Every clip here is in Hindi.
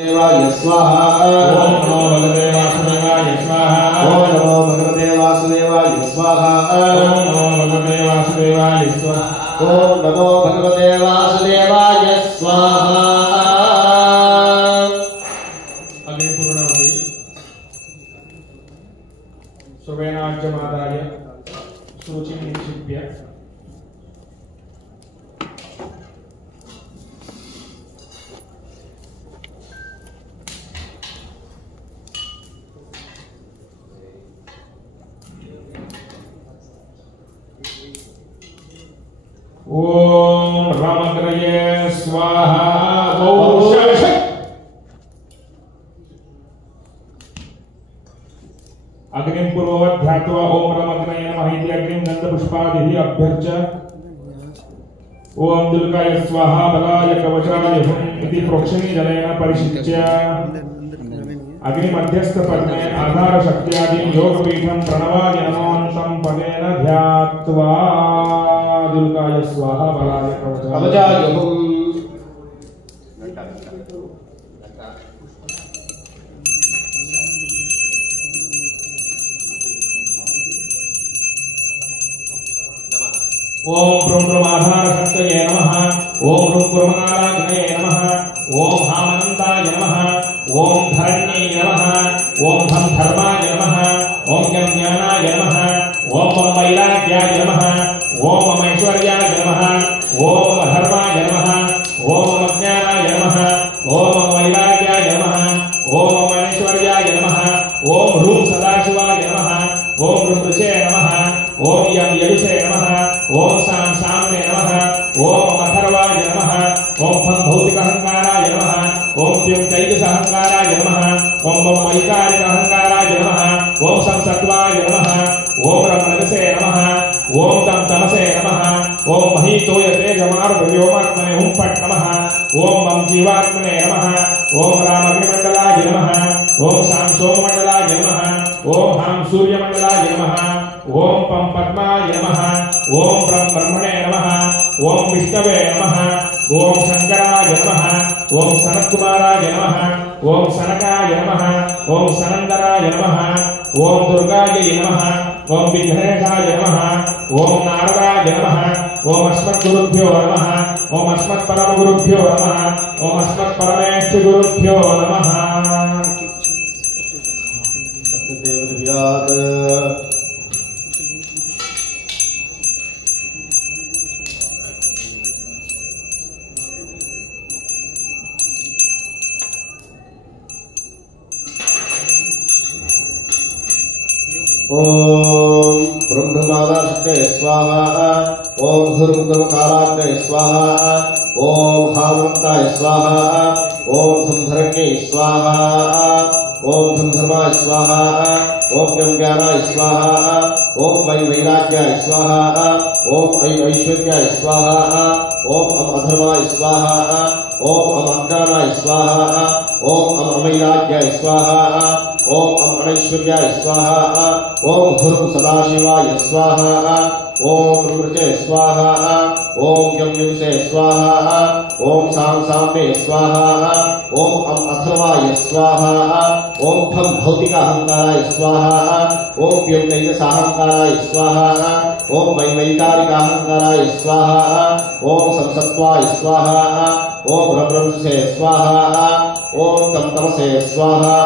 देवाय स्वाहा। ओम नमो भगवते वासुदेवाय स्वाहा। ओम नमो भगवते वासुदेवाय स्वाहा। ओम नमो भगवते वासुदेवाय स्वाहा। ओम नमो भगवते वासुदेवाय स्वाहा। अग्नि पूर्णाहुति सुवेनाज्यमादाय सूचिं निक्षिप्य ओम रामग्रये स्वाहा। अग्निं पूर्ववत् ध्यात्वा ओम रामग्रये नमः इति अग्निं गन्धपुष्पादिभिः अभ्यर्च्य ओम दुर्गाय स्वाहा बलाय कवचाय हुं इति प्रोक्षणी जलेन परिशिच्य अग्निमध्यस्थपद्मे आधारशक्त्यादिं योगपीठं प्रणवादि नमोऽन्तं पदेन ध्यात्वा दुर्गाय स्वाहा बलाय कवचाय हुं। ओम ब्रूं ब्रूं आधारशक्तये नमः। ओम ब्रूं कुर्मकालाग्नये नमः। ओम हामनन्ताय नमः। ओम धरण्यै नमः। ओम धं धर्माय नमः। ओम यं ज्ञानाय नमः। ओम वैराग्याय नमः। ओम ऐश्वर्याय नमः। ओम धर्माय नमः। ओम अज्ञानाय नमः। ओम वैराग्याय नमः। ओम ऐश्वर्याय नमः। ओम ह्रूं सदाशिवाय नमः। ओम ऋषे नमः। ओम यं यजुषे नमः। ओम सां साम्ने नमः। ओम अथर्वाय नमः। ओम फं भौतिकहंकाराय नमः। ओम प्युं तैजसहंकाराय नमः। ओम वैकारिकहंकाराय नमः। ओम सं सत्वाय नमः। ओम रमणसे नमः। ओम तं तमसे नमः। ओम महीतोय तेजमारुव्योमात्मने हुं फट् नमः। ओम मम जीवात्मने नमः। ओम रामग्निमण्डलाय नमः। ओम सां सोममण्डलाय नमः। ओम हां सूर्यमण्डलाय नमः। ओम पं पद्माय नमः। ओम ब्रह्मणे नमः। ओम विष्णवे नमः। ओम शंकराय नमः। ओम सनत्कुमाराय नमः। ओम सनकाय नमः। ओम सनंदराय नमः। ओम दुर्गाय नमः। ओम विघ्नेशाय नमः। ओम नारदाय नमः। ओम अस्मद्गुरुभ्यो नमः। ओम अस्मत्परमगुरुभ्यो नमः। ओम अस्मत्परमेष्ठिगुरुभ्यो नमः। ओम ब्रह्ममादाष्टे स्वाहा। ओम धुर्मुखकालाग्ने स्वाहा। ओम हामन्ताय स्वाहा। ओम धुमधरण्ये स्वाहा। ओम धुमधर्माय स्वाहा। ओम यं ज्ञानाय स्वाहा। ओम वैराग्याय स्वाहा। ओम ऐश्वर्याय स्वाहा। ओम अधर्माय स्वाहा। ओम अज्ञानाय स्वाहा। ओम अवैराग्याय स्वाहा। ओम अनैश्वर्याय स्वाहा। ओम ध्रुव सदाशिवाय स्वाहा। ओम ऋचे स्वाहा। ओम यं यजुषे स्वाहा। ओम सां साम्ने स्वाहा। ओम अथर्वाय स्वाहा। ओम फं भौतिकाहंकाराय स्वाहा। ओम प्युं तैजसाहंकाराय स्वाहा। ओम वैकारिकाहंकाराय स्वाहा। ओम संसत्वाय स्वाहा। ओम रमणसे स्वाहा। ओम तं तमसे स्वाहा।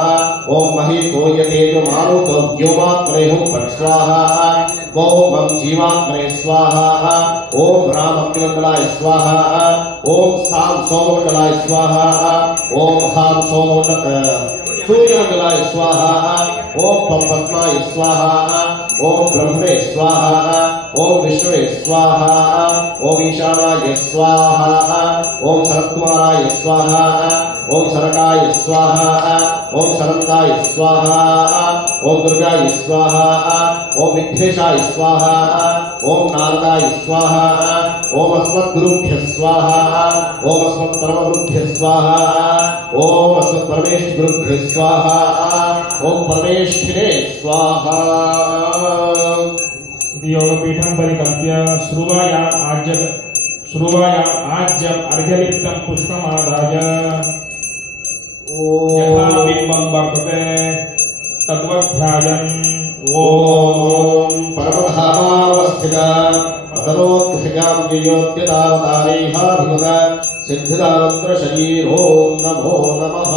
ओम महीतोय तेजमारुतो व्योमात्मने हुं फट् स्वाहा। ओम मम जीवात्मने स्वाहा। ओम रामग्निमण्डलाय स्वाहा। ओम सां सोममण्डलाय स्वाहा। ओम हां सूर्यमण्डलाय स्वाहा। ओम पं पद्माय स्वाहा। ओम ब्रह्मणे स्वाहा। ओम विष्णुवे स्वाहा। ओम ईशानाय स्वाहा। ओम शरत्कुमाराय स्वाहा। ओम सरकाय स्वाहा। ओम सरंगाय स्वाहा। ओम दुर्गाय स्वाहा। ओम विघ्नेशाय स्वाहा। ओम नारदाय स्वाहा। ओम अस्मद्गुरुभ्यः स्वाहा। ओम अस्मत्परमगुरुभ्यः स्वाहा। ओम अस्मत्परमेष्ठिगुरुभ्यः स्वाहा। ओम परमेष्ठिने स्वाहा। योगपीठं परिकल्प्य श्रुवायाम् आज्यम् अर्घ्यलिप्तं पुष्पमादाय यथा बिंबं वर्तते तद्वध्यायन् ओम परमधामावस्थिता पतनोत्थिकां जयोत्यतावतारैहाभिमत सिद्धिदानंद शरीरो नमो नमः।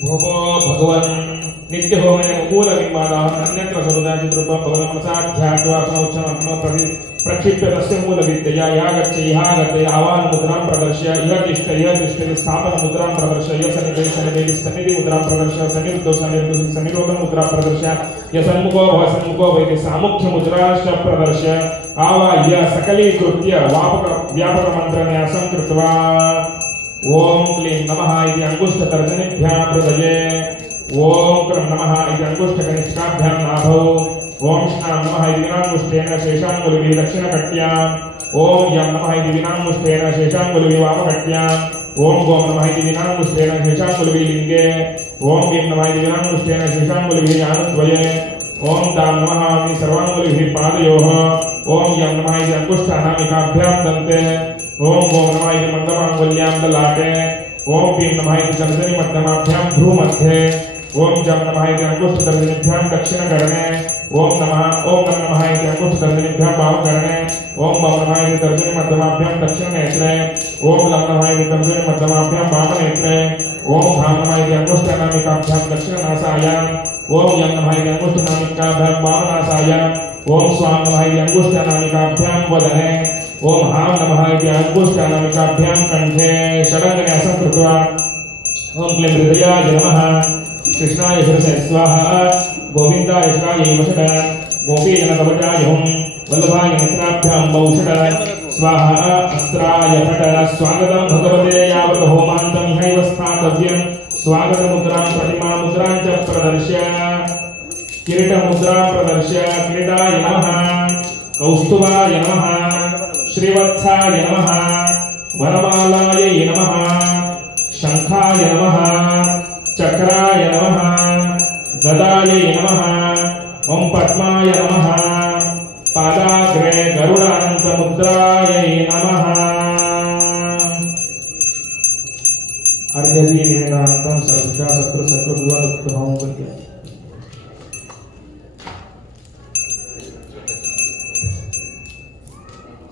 भोगो भगवन् नित्य होमे मूल विवादाः अन्यत्र सर्वदाचित रूपं भगवन् मनसा ध्यात्वा प्रक्षिप्य तस्य मूल विद्यया यागच्छ आवाहन मुद्रां प्रदर्श्य इह तिष्ठ स्थापन मुद्रां प्रदर्श्य सन्निधि सन्निधि मुद्रां प्रदर्श्य सन्निरोधन मुद्रां प्रदर्श्य सन्मुखो वैद्य सामुख्य मुद्राश्च प्रदर्श्य आवाह्य सकलीकृत्य व्यापक मंत्रन्यासं कृत्वा ओम क्लीं नमः इति अंगुष्ठतर्जनीभ्यां हृदये ओम क्रं नमः इति अंगुष्ठकनिष्ठाभ्यां नाभौ ओम श्नां नमः इति विनाङ्गुष्ठेन शेषाङ्गुलिभिः दक्षिणकट्याम् ओम यं नमः इति विनाङ्गुष्ठेन शेषाङ्गुलिभिः वामकट्याम् ओम गों नमः इति विनाङ्गुष्ठेन शेषाङ्गुलिभिः लिङ्गे ओम वीं नमः इति विनाङ्गुष्ठेन शेषाङ्गुलिभिः यानुद्वये ओम दां नमः इति सर्वाङ्गुलिभिः पादयोः ओम यं नमः इति अंगुष्ठानामिकाभ्यां दन्ते ओम गों नमः इति मध्यमाङ्गुल्यां दलाटे ओम वीं नमः इति तर्जनी मध्यमाभ्यां भ्रूमध्ये ओम जं नमः इति अंगुष्ठतर्जनीभ्यां दक्षिणकर्णे ओम नमः इति अंगुष्ठतर्जनीभ्यां वामकर्णे ओम वं नमः इति तर्जनी मध्यमाभ्यां दक्षिणनेत्रे ओम लं नमः इति तर्जनी मध्यमाभ्यां वामनेत्रे ओम भां नमः इति अंगुष्ठानामिकाभ्यां दक्षिणनासायां ओम यं नमः इति अंगुष्ठानामिकाभ्यां वामनासायां ओम स्वां नमः इति अंगुष्ठानामिकाभ्यां वदने ओम हां नमः इति अंगुष्ठानामिकाभ्यां कंठे षडङ्गन्यासं कृत्वा ओम क्लीं हृदयाय नमः कृष्णाय शिरसे स्वाहा गोविन्दाय शिवाय वषट गोपीजनकवचाय हुं वल्लभाय नेत्राभ्यां वौषट स्वाहा अस्त्राय फट स्वागतं भगवते यावत् होमान्तं इहैव स्थातव्यं स्वागतमुद्रां प्रतिमामुद्रां च प्रदर्श्य किरीटमुद्रां प्रदर्श्य किरीटाय नमः कौस्तुभाय नमः श्रीवत्साय नमः वरमालाय नमः शंखाय नमः चक्राय नमः गदाय नमः ओम पद्माय नमः पादाग्रे गरुडानन्तमुद्राय नमः अर्घ्यदि वेदान्तं सर्वदा सकृद्वदुक्तहं वद्य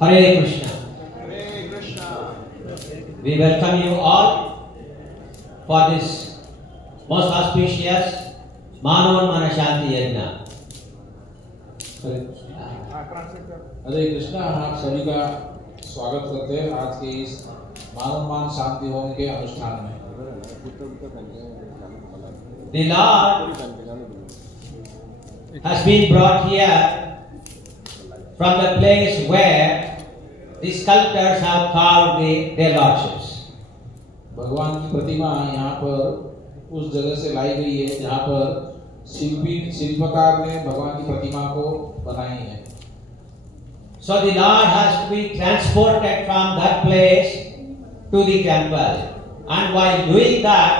Hare Krishna. We welcome you all for this most auspicious Manoन्मान Shanti Yajna. हरे कृष्णा। आप सभी का स्वागत करते हैं आज के इस मानवमान शांति होम के अनुष्ठान में। The Lord has been brought here from the place where the sculptors have carved their lordships. भगवान की प्रतिमा यहाँ पर उस जगह से लाई गई है जहाँ पर शिल्पकार ने भगवान की प्रतिमा को बनाई है। So the Lord has to be transported from that place to the temple, and while doing that,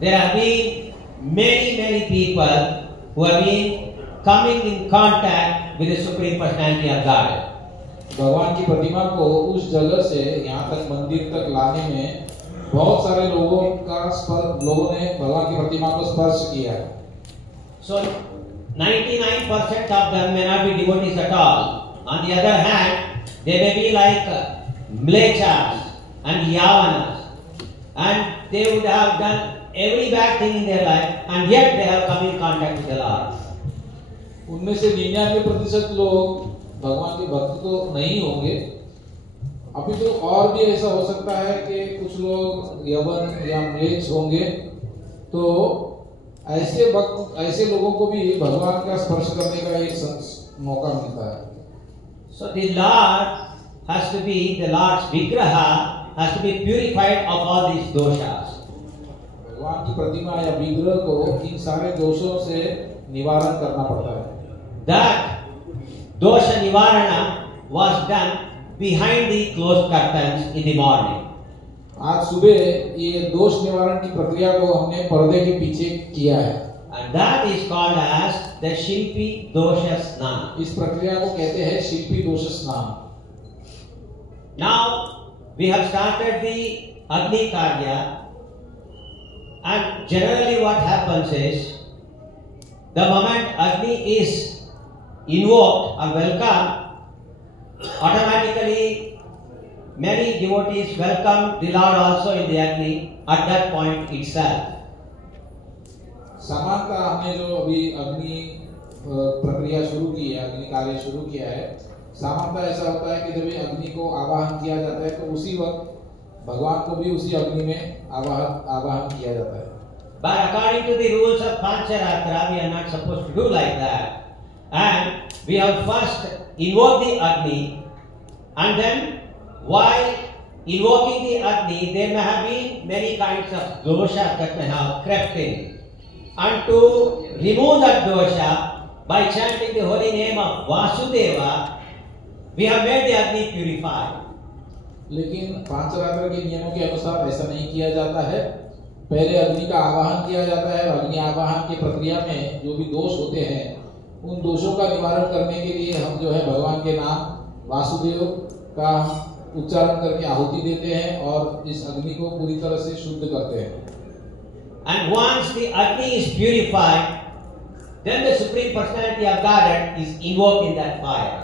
there have been many people who have been coming in contact with the Supreme Personality of Godhead. भगवान की प्रतिमा को उस जगह से यहाँ तक मंदिर तक लाने में बहुत सारे लोगों ने भगवान की प्रतिमा को स्पर्श किया है। So 99% of them may not be devotees at all. On the other hand, they may be like mlechas and yavanas, and they would have done every bad thing in their life, and yet they have come in contact with the Lord. उनमें से 99% लोग भगवान के भक्त तो नहीं होंगे। अभी तो और भी ऐसा हो सकता है कि कुछ लोग यवन या म्लेच्छ होंगे, तो ऐसे लोगों को भी भगवान का स्पर्श करने का एक मौका मिलता है। So the Lord has to be, the Lord's vigraha has to be purified of all these doshas. भगवान की प्रतिमा या विग्रह को इन सारे दोषों से निवारण करना पड़ता है। That dosha nivarana was done behind the closed curtains in the morning. आज सुबह ये दोष निवारण की प्रक्रिया को हमने पर्दे के पीछे किया है, And that is called as the Shilpi Dosha Snana. इस प्रक्रिया को कहते हैं शिल्पी दोष स्नान। Now we have started the Agni Karya, and generally what happens is, the moment Agni is invoked or welcomed, automatically many devotees welcome the Lord also in the Agni at that point itself. सामान्यतः हमने जो अभी अग्नि प्रक्रिया शुरू की है, अग्नि कार्य शुरू किया है, सामान्यतः ऐसा होता है कि जब ये अग्नि को आवाहन किया जाता है तो उसी वक्त भगवान को भी उसी अग्नि में आवाहन किया जाता है। But according to the rules of Pancharatra, we are not supposed to do like that. And we have first invoked the Agni, and then while invoking the Agni, there may have been many kinds of doshas that may have crept in. And to remove that dosha, by chanting the holy name of Vasudeva, we have made the Agni purified. लेकिन पांचरात्र के नियमों के अनुसार ऐसा नहीं किया जाता है। पहले अग्नि का आवाहन किया जाता है, और अग्नि आवाहन की प्रक्रिया में जो भी दोष होते हैं, उन दोषों का निवारण करने के लिए हम जो है भगवान के नाम वासुदेव का उच्चारण करके आहुति देते हैं और इस अग्नि को पूरी तरह से शुद्ध करते हैं। And once the Agni is purified, then the Supreme Personality of Godhead is invoked in that fire.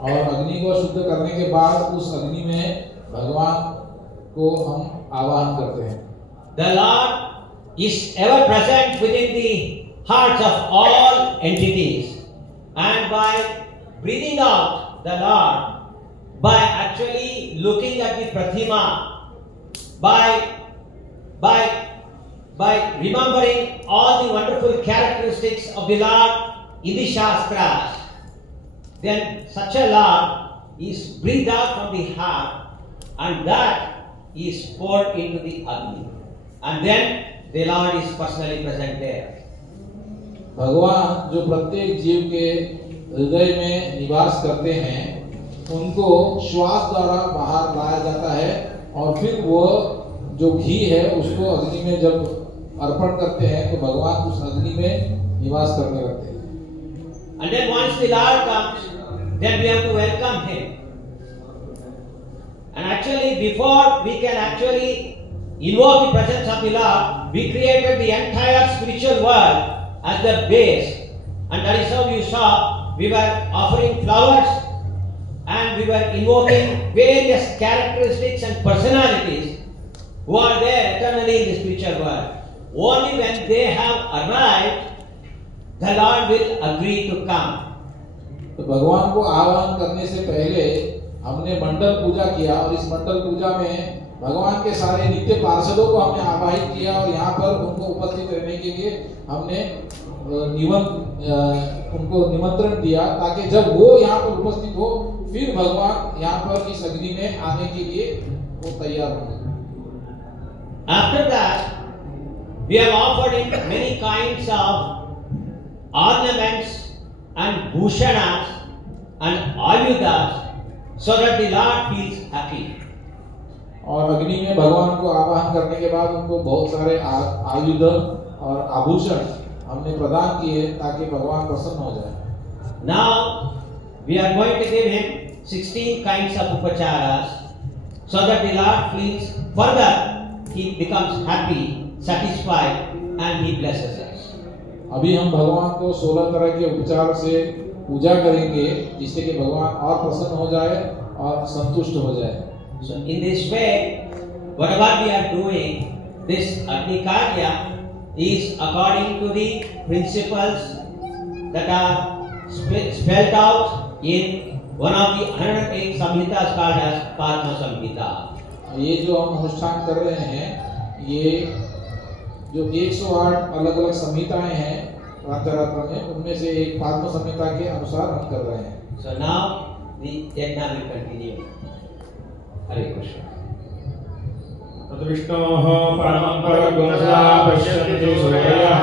और अग्नि को शुद्ध करने के बाद उस अग्नि में भगवान को हम आवाहन करते हैं। The Lord is ever present within the hearts of all entities, and by breathing out the Lord, by actually looking at the Pratima, by remembering all the wonderful characteristics of the Lord in the Shastras, then such a Lord is breathed out from the heart, and that is poured into the Agni, and then the Lord is personally present there. भगवान जो प्रत्येक जीव के हृदय में निवास करते हैं, उनको श्वास द्वारा बाहर लाया जाता है, और फिर वो जो घी है उसको अग्नि में जब अर्पण करते हैं तो भगवान उस अग्नि में निवास करने लगते हैं। And then once the Lord comes, then we have to welcome Him. And actually, before we can actually invoke the presence of the Lord, we created the entire spiritual world as the base. And that is how you saw we were offering flowers, and we were invoking various characteristics and personalities who are there eternally in the spiritual world. Only when they have arrived, the Lord will agree to come. तो भगवान को आह्वान करने से पहले हमने मंडल पूजा किया, और इस मंडल पूजा में भगवान के सारे नित्य पार्षदों को हमने आवाहित किया, और यहाँ पर उनको उपस्थित रहने के लिए हमने उनको निमंत्रण दिया, ताकि जब वो यहाँ पर उपस्थित हो फिर भगवान यहाँ पर इस अग्नि में आने के लिए वो तैयार होंगे। After that, we have offered in many kinds of ornaments and bhushanas and ayudas, so that the Lord feels happy. और अग्नि में भगवान को आवाहन करने के बाद उनको बहुत सारे आयुध और आभूषण हमने प्रदान किए ताकि भगवान प्रसन्न हो जाए। Now we are going to give him 16 kinds of upacharas, so that the Lord feels further, he becomes happy, satisfied, and he blesses us. अभी हम भगवान को 16 तरह के उपचार से पूजा करेंगे, जिससे कि भगवान और प्रसन्न हो जाए और संतुष्ट हो जाए। So in this way, whatever we are doing, this Agni Karya is according to the principles that are spelled out in one of the 108 Samhitas called as Padma Samhita. ये जो हम अनुष्ठान कर रहे हैं, ये जो 108 अलग-अलग संहिताएं हैं पांचरात्र में, उनमें से एक पाद्म संहिता के अनुसार हम कर रहे हैं। So now the yajna will continue. Hare Krishna. तद्विष्णोः परमं परगुणजा पश्यन्ति सूरयः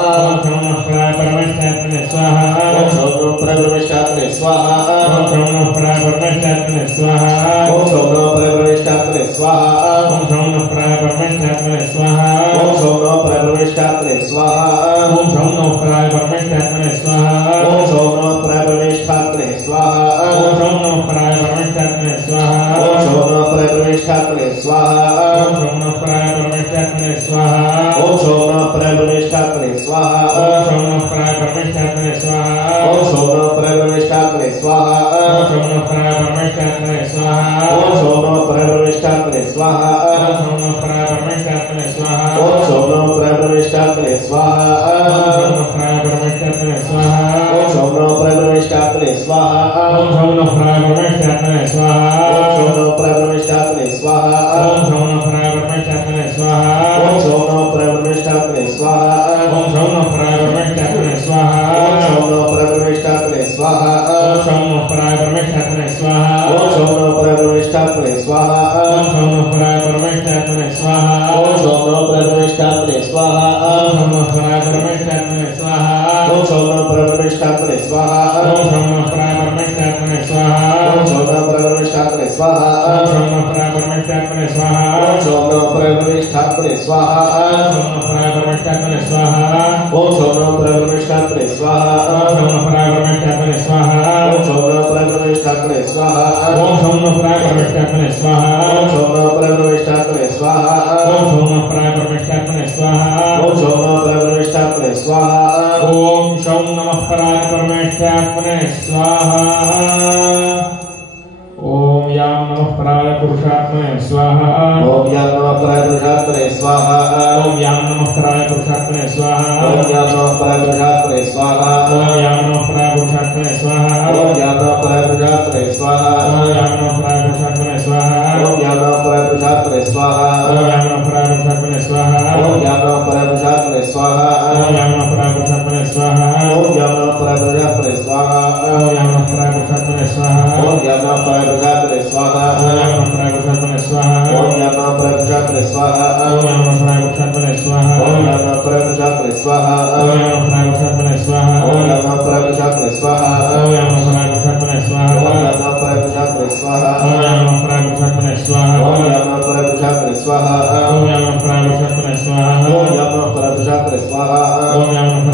स्वाहा ओम शोम नमः परब्रह्मष्टात्मने स्वाहा ओम शौम नमः प्राय परमेष्ठात्मने स्वाहा ओम शोम नमः परब्रह्मष्टात्मने स्वाहा ओम शौम नमः प्राय परमेष्ठात्मने स्वाहा ओम शोम नमः परब्रह्मष्टात्मने स्वाहा ओम शौम नमः प्राय परमेष्ठात्मने स्वाहा ओम शोम नमः परब्रह्मष्टात्मने स्वाहा ओम शौम नमः प्राय परमेष्ठात्मने स्वाहा ओम शोम नमः परब्रह्मष्टात्मने स्वाहा ओम शौम नमः प्राय परमेष्ठात्मने स्वाहा ओम शोम नमः परब्रह्मष्टात्मने स्वाहा ओम शौम नमः प्राय परमेष्ठात्मने स्वाहा ओम शोम नमः परब्रह्मष्टात्मने स्वाहा ओम शौम नमः प्राय परमेष्ठात्मने स्वाहा ओम शोम नमः परब्रह्मष्टात्मने स्वाहा ओम शौम नमः प्राय परमेष्ठात्मने स्वाहा ओम शोम नमः परब्रह्मष्टात्मने स्वाहा ओम शौम नमः प्राय परमेष्ठात्मने स्वाहा ओम शोम नमः परब्रह्मष्टात्मने स्वाहा ओम शौम नमः प्राय परमेष्ठात्मने स्वाहा ओम शोम नमः परब्रह्मष्टात्मने स्वाहा ओम शौम नमः प्राय परमेष्ठात्मने स्वाहा ओम शोम नमः परब्रह्मष्टात्मने स्वाहा ओम शौम नमः प्राय परमेष्ठात्मने स्वाहा ओम शोम नमः परब्रह्मष्टात्मने स्वाहा ओम शौम नमः प्राय परमेष्ठात्मने स्वाहा ओम शोम नमः परब्रह्मष्टात्मने स्वाहा ओम शौम नमः प्राय परमेष्ठात्मने स्वाहा ओम शोम नमः परब्रह्मष्टात्मने स्वाहा ओम शौम नमः प्राय परमेष्ठात्मने स्वाहा ओम शोम नमः परब्रह्मष्टात्मने स्वाहा ओम शौम नमः प्राय परमेष्ठात्मने स्वाहा ओम शोम नमः परब्रह्मष्टात्मने स्वाहा ओम शौम नमः प्राय परमेष्ठात्मने स्वाहा ओम शोम नमः परब्रह्मष्टात्मने स्वाहा ओम शौम नमः प्राय परमेष्ठात्मने स्वाहा ओम शोम नमः परब्रह्मष्टात्मने स्वाहा ओम शौम नमः प्राय परमेष्ठात्मने स्वाहा ओम शोम नमः परब्रह्मष्टात्मने स्वाहा ओम शौम नमः प्राय परमेष्ठात्मने स्वाहा ओम शोम नमः परब्रह्मष्टात्मने स्वाहा ओम शौम नमः प्राय परमेष्ठात्मने स्वाहा ओम याम नमः प्राय पुरुषात्मने स्वाहा ओम याम नमः परब्रह्मष्टात्मने स्वाहा ओम याम नमः प्राय पुरुषात्मने स्वाहा ओम याम नमः परब्रह्मष्टात्मने स्वाहा ओम याम नमः प्राय पुरुषात्मने स्वाहा ओम याम नमः परब्रह्मष्टात्मने स्वाहा ओम याम नमः प्राय पुरुषात्मने स्वाहा ओम याम नमः परब्रह्मष्टात्मने स्वाहा ओम याम नमः प्राय पुरुषात्मने स्वाहा ओम याम नमः परब्रह्मष्टात्मने स्वाहा ओम याम नमः प्राय पुरुषात्मने स्वाहा ओम याम नमः परब्रह्मष्टात्मने स्वाहा ओम याम नमः प्राय पुरुषात्मने स्वाहा ओम याम नमः परब्रह्मष्टात्मने स्वाहा ओम याम नमः प्राय पुरुषात्मने स्वाहा ओम याम नमः परब्रह्मष्टात्मने स्वाहा ओम याम नमः प्राय पुरुषात्मने स्वाहा ओम याम नमः परब्रह्मष्टात्मने स्वाहा ओम याम नमः प्राय पुरुषात्मने स्वाहा ओम याम नमः परब्रह्मष्टात्मने स्वाहा ओम याम नमः प्राय पुरुषात्मने स्वाहा ओम याम नमः परब्रह्मष्टात्मने स्वाहा ओम याम नमः प्राय पुरुषात्मने स्वाहा ओम याम नमः परब्रह्मष्टात्मने स्वाहा ओम याम नमः प्राय पुरुषात्मने स्वाहा ओम याम नमः परब्रह्मष्टात्मने स्वाहा ओम याम नमः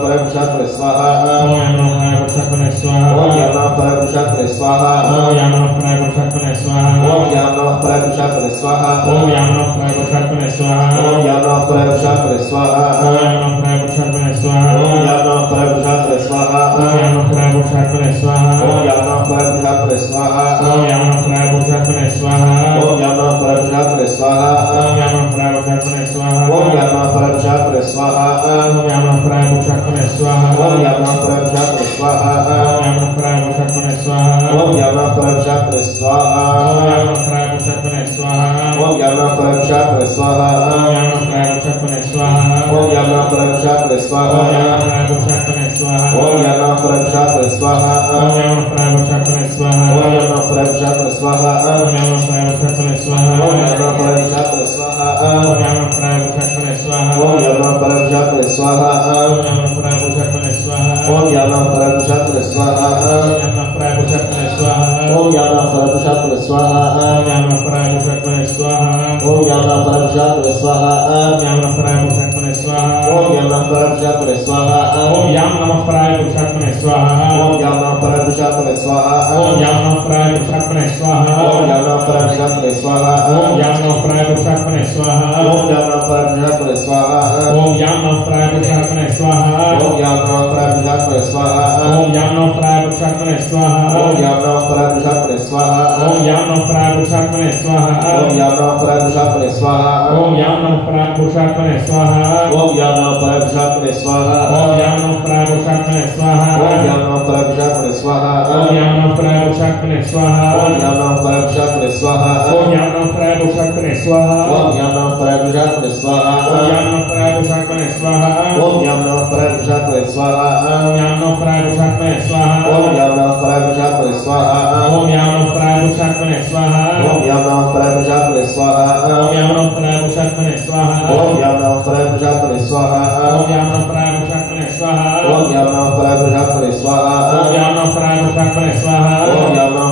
प्राय पुरुषात्मने स्वाहा ओम याम नमः परब्रह्मष्टात्मने स्वाहा ओम याम नमः प्राय पुरुषात्मने स्वाहा ओम याम नमः परब्रह्मष्टात्मने स्वाहा ओम याम नमः प्राय पुरुषात्मने स्वाहा ओम याम नमः परब्रह्मष्टात्मने स्वाहा ओम याम नमः प्राय पुरुषात्मने स्वाहा ओम याम नमः परब्रह्मष्टात्मने स्वाहा ओम याम नमः प्राय पुरुषात्मने स्वाहा ओम याम नमः परब्रह्मष्टात्मने स्वाहा ओम याम नमः प्राय पुरुषात्मने स्वाहा ओम याम नमः परब्रह्मष्टात्मने स्वाहा ओम याम नमः प्राय पुरुषात्मने स्वाहा ओम याम नमः परब्रह्मष्टात्मने स्वाहा ओम याम नमः प्राय पुरुषात्मने स्वाहा ओम याम नमः परब्रह्मष्टात्मने स्वाहा ओम याम नमः प्राय पुरुषात्मने स्वाहा ओम याम नमः परब्रह्मष्टात्मने स्वाहा ओम याम नमः प्राय पुरुषात्मने स्वाहा ओम याम नमः परब्रह्मष्टात्मने स्वाहा ओम याम नमः प्राय पुरुषात्मने स्वाहा ओम याम नमः परब्रह्मष्टात्मने स्वाहा ओम याम नमः प्राय पुरुषात्मने स्वाहा ओम याम नमः परब्रह्मष्टात्मने स्वाहा ओम याम नमः प्राय पुरुषात्मने स्वाहा ओम याम नमः परब्रह्मष्टात्मने स्वाहा ओम याम नमः प्राय पुरुषात्मने स्वाहा ओम याम नमः परब्रह्मष्टात्मने स्वाहा ओम याम नमः प्राय पुरुषात्मने स्वाहा ओम याम नमः परब्रह्मष्टात्मने स्वाहा ओम याम नमः प्राय पुरुषात्मने स्वाहा ओम याम नमः परब्रह्मष्टात्मने स्वाहा ओम याम नमः प्राय पुरुषात्मने स्वाहा ओम याम नमः परब्रह्मष्टात्मने स्वाहा ओम याम नमः प्राय पुरुषात्मने स्वाहा ओम याम नमः परब्रह्मष्टात्मने स्वाहा ओम याम नमः प्राय पुरुषात्मने स्वाहा ओम याम नमः परब्रह्मष्टात्मने स्वाहा ओम याम नमः प्राय पुरुषात्मने स्वाहा ओम याम नमः परब्रह्मष्टात्मने स्वाहा ओम याम नमः प्राय पुरुषात्मने स्वाहा ओम याम नमः परब्रह्मष्टात्मने स्वाहा ओम याम नमः प्राय पुरुषात्मने स्वाहा ओम याम नमः परब्रह्मष्टात्मने स्वाहा ओम याम नमः प्राय पुरुषात्मने स्वाहा ओम याम नमः परब्रह्मष्टात्मने स्वाहा ओम याम नमः प्राय पुरुषात्मने स्वाहा ओम याम नमः परब्रह्मष्टात्मने स्वाहा ओम याम नमः प्राय पुरुषात्मने स्वाहा ओम याम नमः परब्रह्मष्टात्मने स्वाहा ओम याम नमः प्राय पुरुषात्मने स्वाहा ओम याम नमः परब्रह्मष्टात्मने स्वाहा ओम याम नमः प्राय पुरुषात्मने स्वाहा ओम याम नमः परब्रह्मष्टात्मने स्वाहा ओम याम नमः प्राय पुरुषात्मने स्वाहा ओम याम नमः परब्रह्मष्टात्मने स्वाहा ओम याम नमः प्राय पुरुषात्मने स्वाहा ओम याम नमः परब्रह्मष्टात्मने स्वाहा ओम याम नमः प्राय पुरुषात्मने स्वाहा ओम याम नमः परब्रह्मष्टात्मने स्वाहा ओम याम नमः प्राय पुरुषात्मने स्वाहा ओम याम नमः परब्रह्मष्टात्मने स्वाहा ओम याम नमः प्राय पुरुषात्मने स्वाहा ओम याम नमः परब्रह्मष्टात्मने स्वाहा ओम याम नमः प्राय पुरुषात्मने स्वाहा ओम याम नमः परब्रह्मष्टात्मने स्वाहा ओम याम नमः प्राय पुरुषात्मने स्वाहा ओम याम नमः परब्रह्मष्टात्मने स्वाहा ओम याम नमः प्राय पुरुषात्मने स्वाहा ओम याम नमः परब्रह्मष्टात्मने स्वाहा ओम याम नमः प्राय पुरुषात्मने स्वाहा ओम याम नमः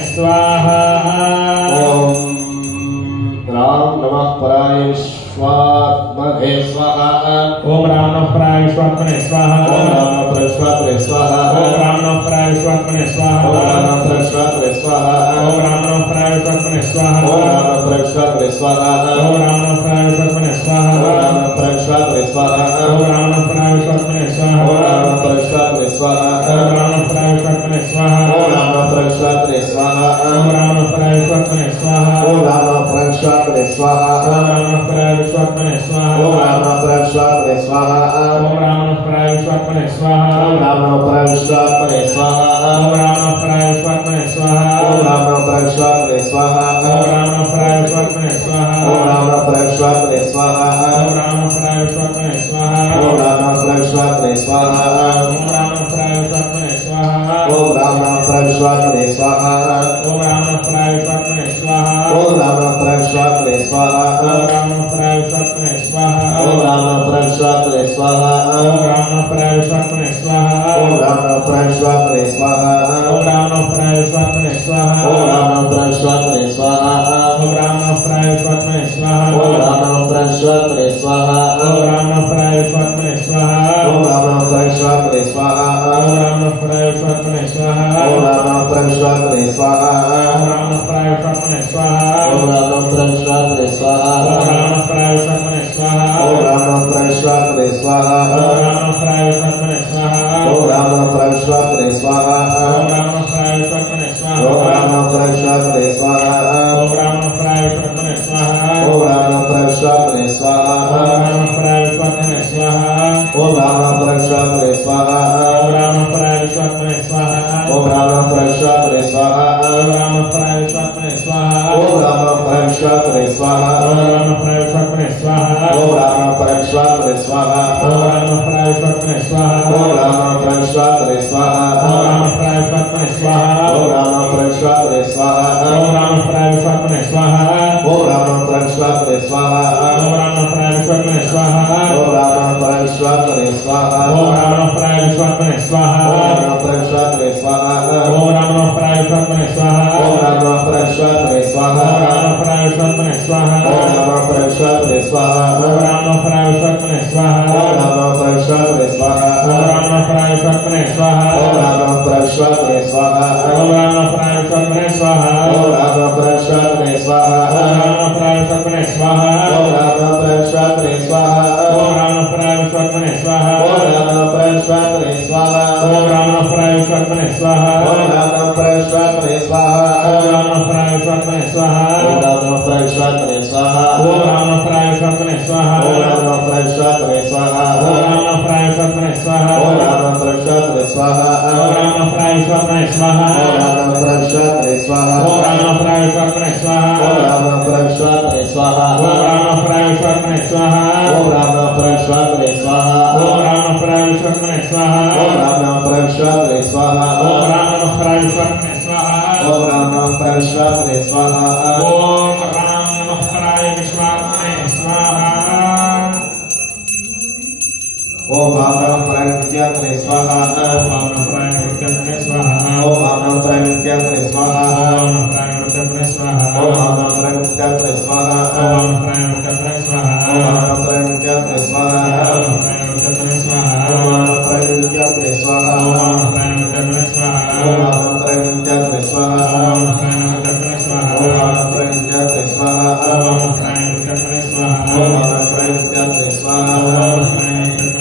स्वाहा ओम राम नमः पराय विश्वात्मने स्वाहा ओम राम नमः पराय विश्वात्मने स्वाहा ओम राम नमः विश्वात्मने स्वाहा ओम राम नमः पराय विश्वात्मने स्वाहा ओम राम नमः विश्वात्मने स्वाहा ओम राम नमः पराय विश्वात्मने स्वाहा ओम राम नमः विश्वात्मने स्वाहा ओम राम नमः पराय विश्वात्मने स्वाहा ओम राम नमः विश्वात्मने स्वाहा ओम राम नमः पराय विश्वात्मने स्वाहा ओम राम नमः विश्वात्मने स्वाहा ओम राम नमः पराय विश्वात्मने स्वाहा ओम राम नमः विश्वात्मने स्वाहा ओम राम नमः पराय विश्वात्मने स्वाहा ओम राम नमः विश्वात्मने स्वाहा ओम राम नमः पराय विश्वात्मने स्वाहा ओम राम नमः विश्वात्मने स्वाहा ओम राम नमः पराय विश्वात्मने स्वाहा ओम राम नमः विश्वात्मने स्वाहा ओम राम नमः पराय विश्वात्मने स्वाहा ओम राम नमः विश्वात्मने स्वाहा ओम राम नमः पराय विश्वात्मने स्वाहा ओम राम नमः विश्वात्मने स्वाहा ओम राम नमः पराय विश्वात्मने स्वाहा ओम राम नमः विश्वात्मने स्वाहा ओम राम नमः पराय विश्वात्मने स्वाहा ओम राम नमः विश्वात्मने स्वाहा ओम राम नमः पराय विश्वात्मने स्वाहा ओम राम नमः विश्वात्मने स्वाहा ओम राम नमः पराय विश्वात्मने स्वाहा ओम राम नमः विश्वात्मने स्वाहा ओम राम नमः पराय विश्वात्मने स्वाहा ओम राम नमः विश्वात्मने स्वाहा ओम राम नमः पराय विश्वात्मने स्वाहा ओम राम नमः विश्वात्मने स्वाहा ओम राम नमः पराय विश्वात्मने स्वाहा ओम राम नमः विश्वात्मने स्वाहा ओम राम नमः पराय विश्वात्मने स्वाहा ओम राम नमः विश्वात्मने स्वाहा ओम राम नमः पराय विश्वात्मने स्वाहा ओम राम नमः विश्वात्मने स्वाहा ओम राम नमः पराय विश्वात्मने स्वाहा ओम राम नमः विश्वात्मने स्वाहा ओम राम नमः पराय विश्वात्मने स्वाहा ओम राम नमः विश्वात्मने स्वाहा ओम राम नमः पराय विश्वात्मने स्वाहा ओम राम नमः विश्वात्मने स्वाहा ओम राम नमः पराय विश्वात्मने स्वाहा ओम राम नमः विश्वात्मने स्वाहा ओम राम नमः पराय विश्वात्मने स्वाहा ओम राम नमः विश्वात्मने स्वाहा ओम राम नमः पराय विश्वात्मने स्वाहा ओम राम नमः विश्वात्मने स्वाहा ओम राम नमः पराय विश्वात्मने स्वाहा ओम राम नमः विश्वात्मने स्वाहा ओम राम नमः पराय विश्वात्मने स्वाहा ओम राम नमः विश्वात्मने स्वाहा ओम राम नमः पराय विश्वात्मने स्वाहा ओम राम नमः विश्वात्मने स्वाहा ओम राम नमः पराय विश्वात्मने स्वाहा ओम राम नमः विश्वात्मने स्वाहा ओम राम नमः पराय विश्वात्मने स्वाहा ओम राम नमः विश्वात्मने स्वाहा ओम राम नमः पराय विश्वात्मने स्वाहा ओम राम नमः विश्वात्मने स्वाहा ओम राम नमः पराय विश्वात्मने स्वाहा ओम राम नमः विश्वात्मने स्वाहा ओम राम नमः पराय विश्वात्मने स्वाहा ओम राम नमः विश्वात्मने स्वाहा ओम राम नमः पराय विश्वात्मने स्वाहा ओम राम नमः विश्वात्मने स्वाहा ओम राम नमः पराय विश्वात्मने स्वाहा ओम राम नमः विश्वात्मने स्वाहा ओम राम नमः पराय विश्वात्मने स्वाहा ओम राम नमः विश्वात्मने स्वाहा ओम राम नमः पराय विश्वात्मने स्वाहा ओम राम नमः विश्वात्मने स्वाहा ओम राम नमः पराय विश्वात्मने स्वाहा ओम राम नमः विश्वात्मने स्वाहा ओम राम नमः पराय विश्वात्मने स्वाहा ओम राम नमः विश्वात्मने स्वाहा ओम राम नमः पराय विश्वात्मने स्वाहा ओम राम नमः विश्वात्मने स्वाहा ओम राम नमः पराय विश्वात्मने स्वाहा ओम राम नमः विश्वात्मने स्वाहा ओम राम नमः पराय विश्वात्मने स्वाहा ओम राम नमः विश्वात्मने स्वाहा ओम राम नमः पराय विश्वात्मने स्वाहा ओम राम नमः विश्वात्मने स्वाहा ओम राम नमः पराय विश्वात्मने स्वाहा ओम राम नमः विश्वात्मने स्वाहा ओम राम नमः पराय विश्वात्मने स्वाहा ओम राम नमः विश्वात्मने स्वाहा ओम राम नमः पराय विश्वात्मने स्वाहा ओम राम नमः विश्वात्मने स्वाहा ओम राम नमः पराय विश्वात्मने स्वाहा ओम राम नमः विश्वात्मने स्वाहा ओम राम नमः पराय विश्वात्मने स्वाहा ओम राम नमः विश्वात्मने स्वाहा ओम राम नमः पराय विश्वात्मने स्वाहा ओम राम नमः विश्वात्मने स्वाहा ओम राम नमः पराय विश्वात्मने स्वाहा ओम राम नमः विद्यात्मने स्वाहा ओम राम नमः पराय विश्वात्मने स्वाहा ओम राम नमः विद्यात्मने स्वाहा ओम नमः पराय विश्वात्मने स्वाहा ओम राम नमः विद्यात्मने स्वाहा ओम नमः पराय विश्वात्मने स्वाहा ओम राम नमः विद्यात्मने स्वाहा ओम नमः पराय विश्वात्मने स्वाहा ओम राम नमः विद्यात्मने स्वाहा ओम नमः पराय विश्वात्मने स्वाहा ओम राम नमः विद्यात्मने स्वाहा ओम नमः पराय विश्वात्मने स्वाहा ओम राम नमः विद्यात्मने स्वाहा ओम नमः पराय विश्वात्मने स्वाहा ओम राम नमः विद्यात्मने स्वाहा ओम नमः पराय विश्वात्मने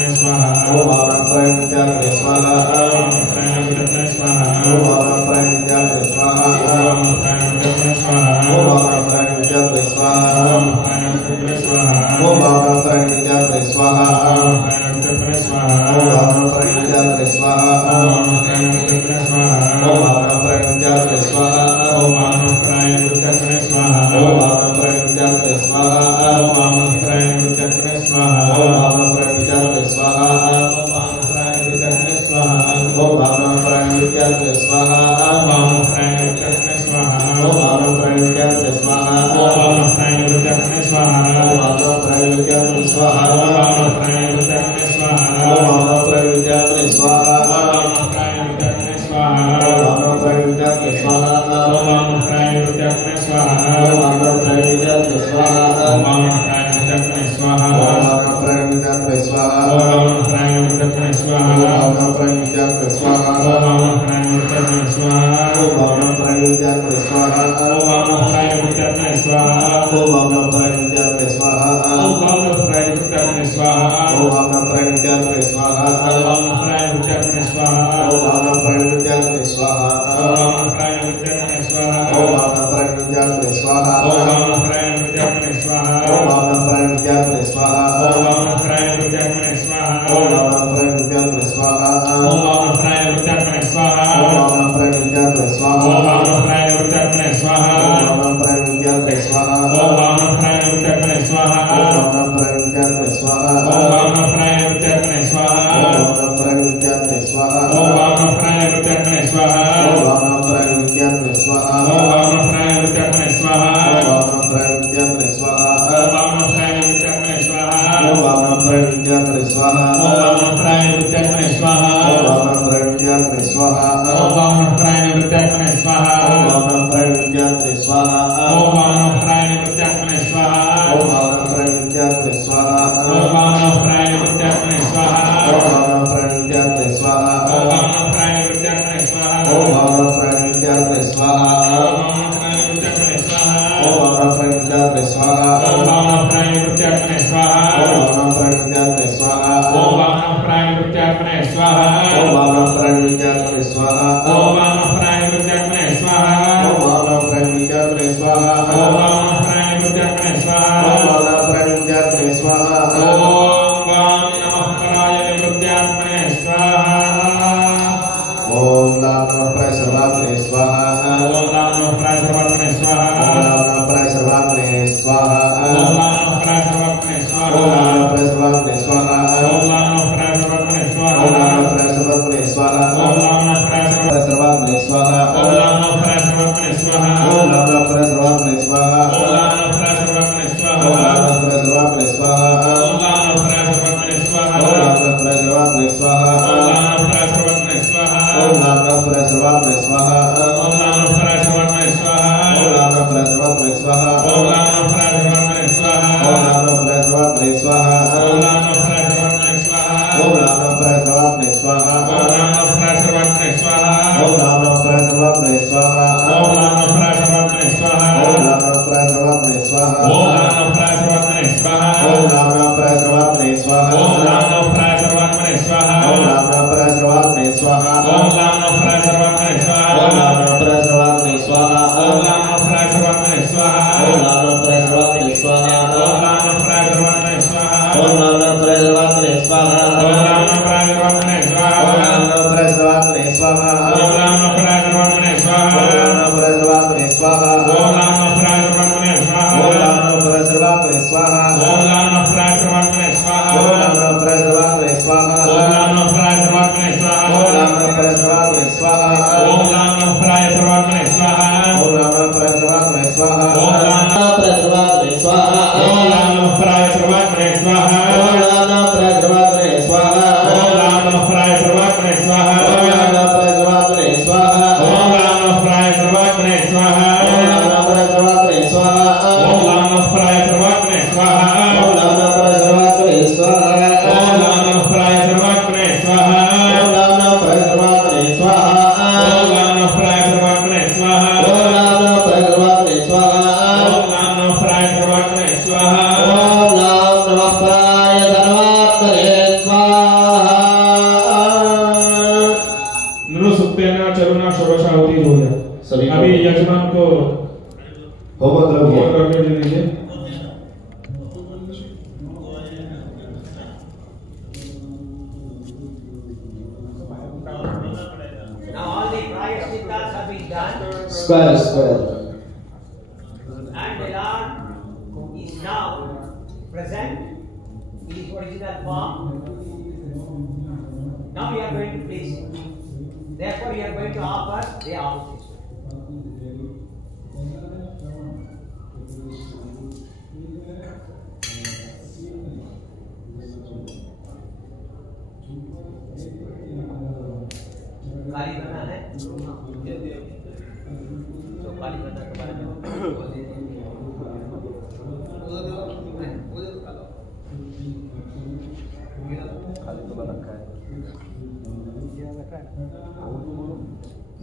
स्वाहा ओम राम नमः विद्यात्मने स्वाहा ओम नमः पराय विश्वात्मने स्वाहा ओम राम नमः विद्यात्मने स्वाहा ओम नमः पराय विश्वात्मने स्वाहा ओम राम नमः विद्यात्मने स्वाहा ओम नमः पराय विश्वात्मने स्वाहा ओम राम नमः विद्यात्मने स्वाहा ओम नमः पराय विश्वात्मने स्वाहा ओम राम नमः विद्यात्मने स्वाहा ओम नमः पराय विश्वात्मने स्वाहा ओम राम नमः विद्यात्मने स्वाहा ओम नमः पराय विश्वात्मने स्वाहा ओम राम नमः विद्यात्मने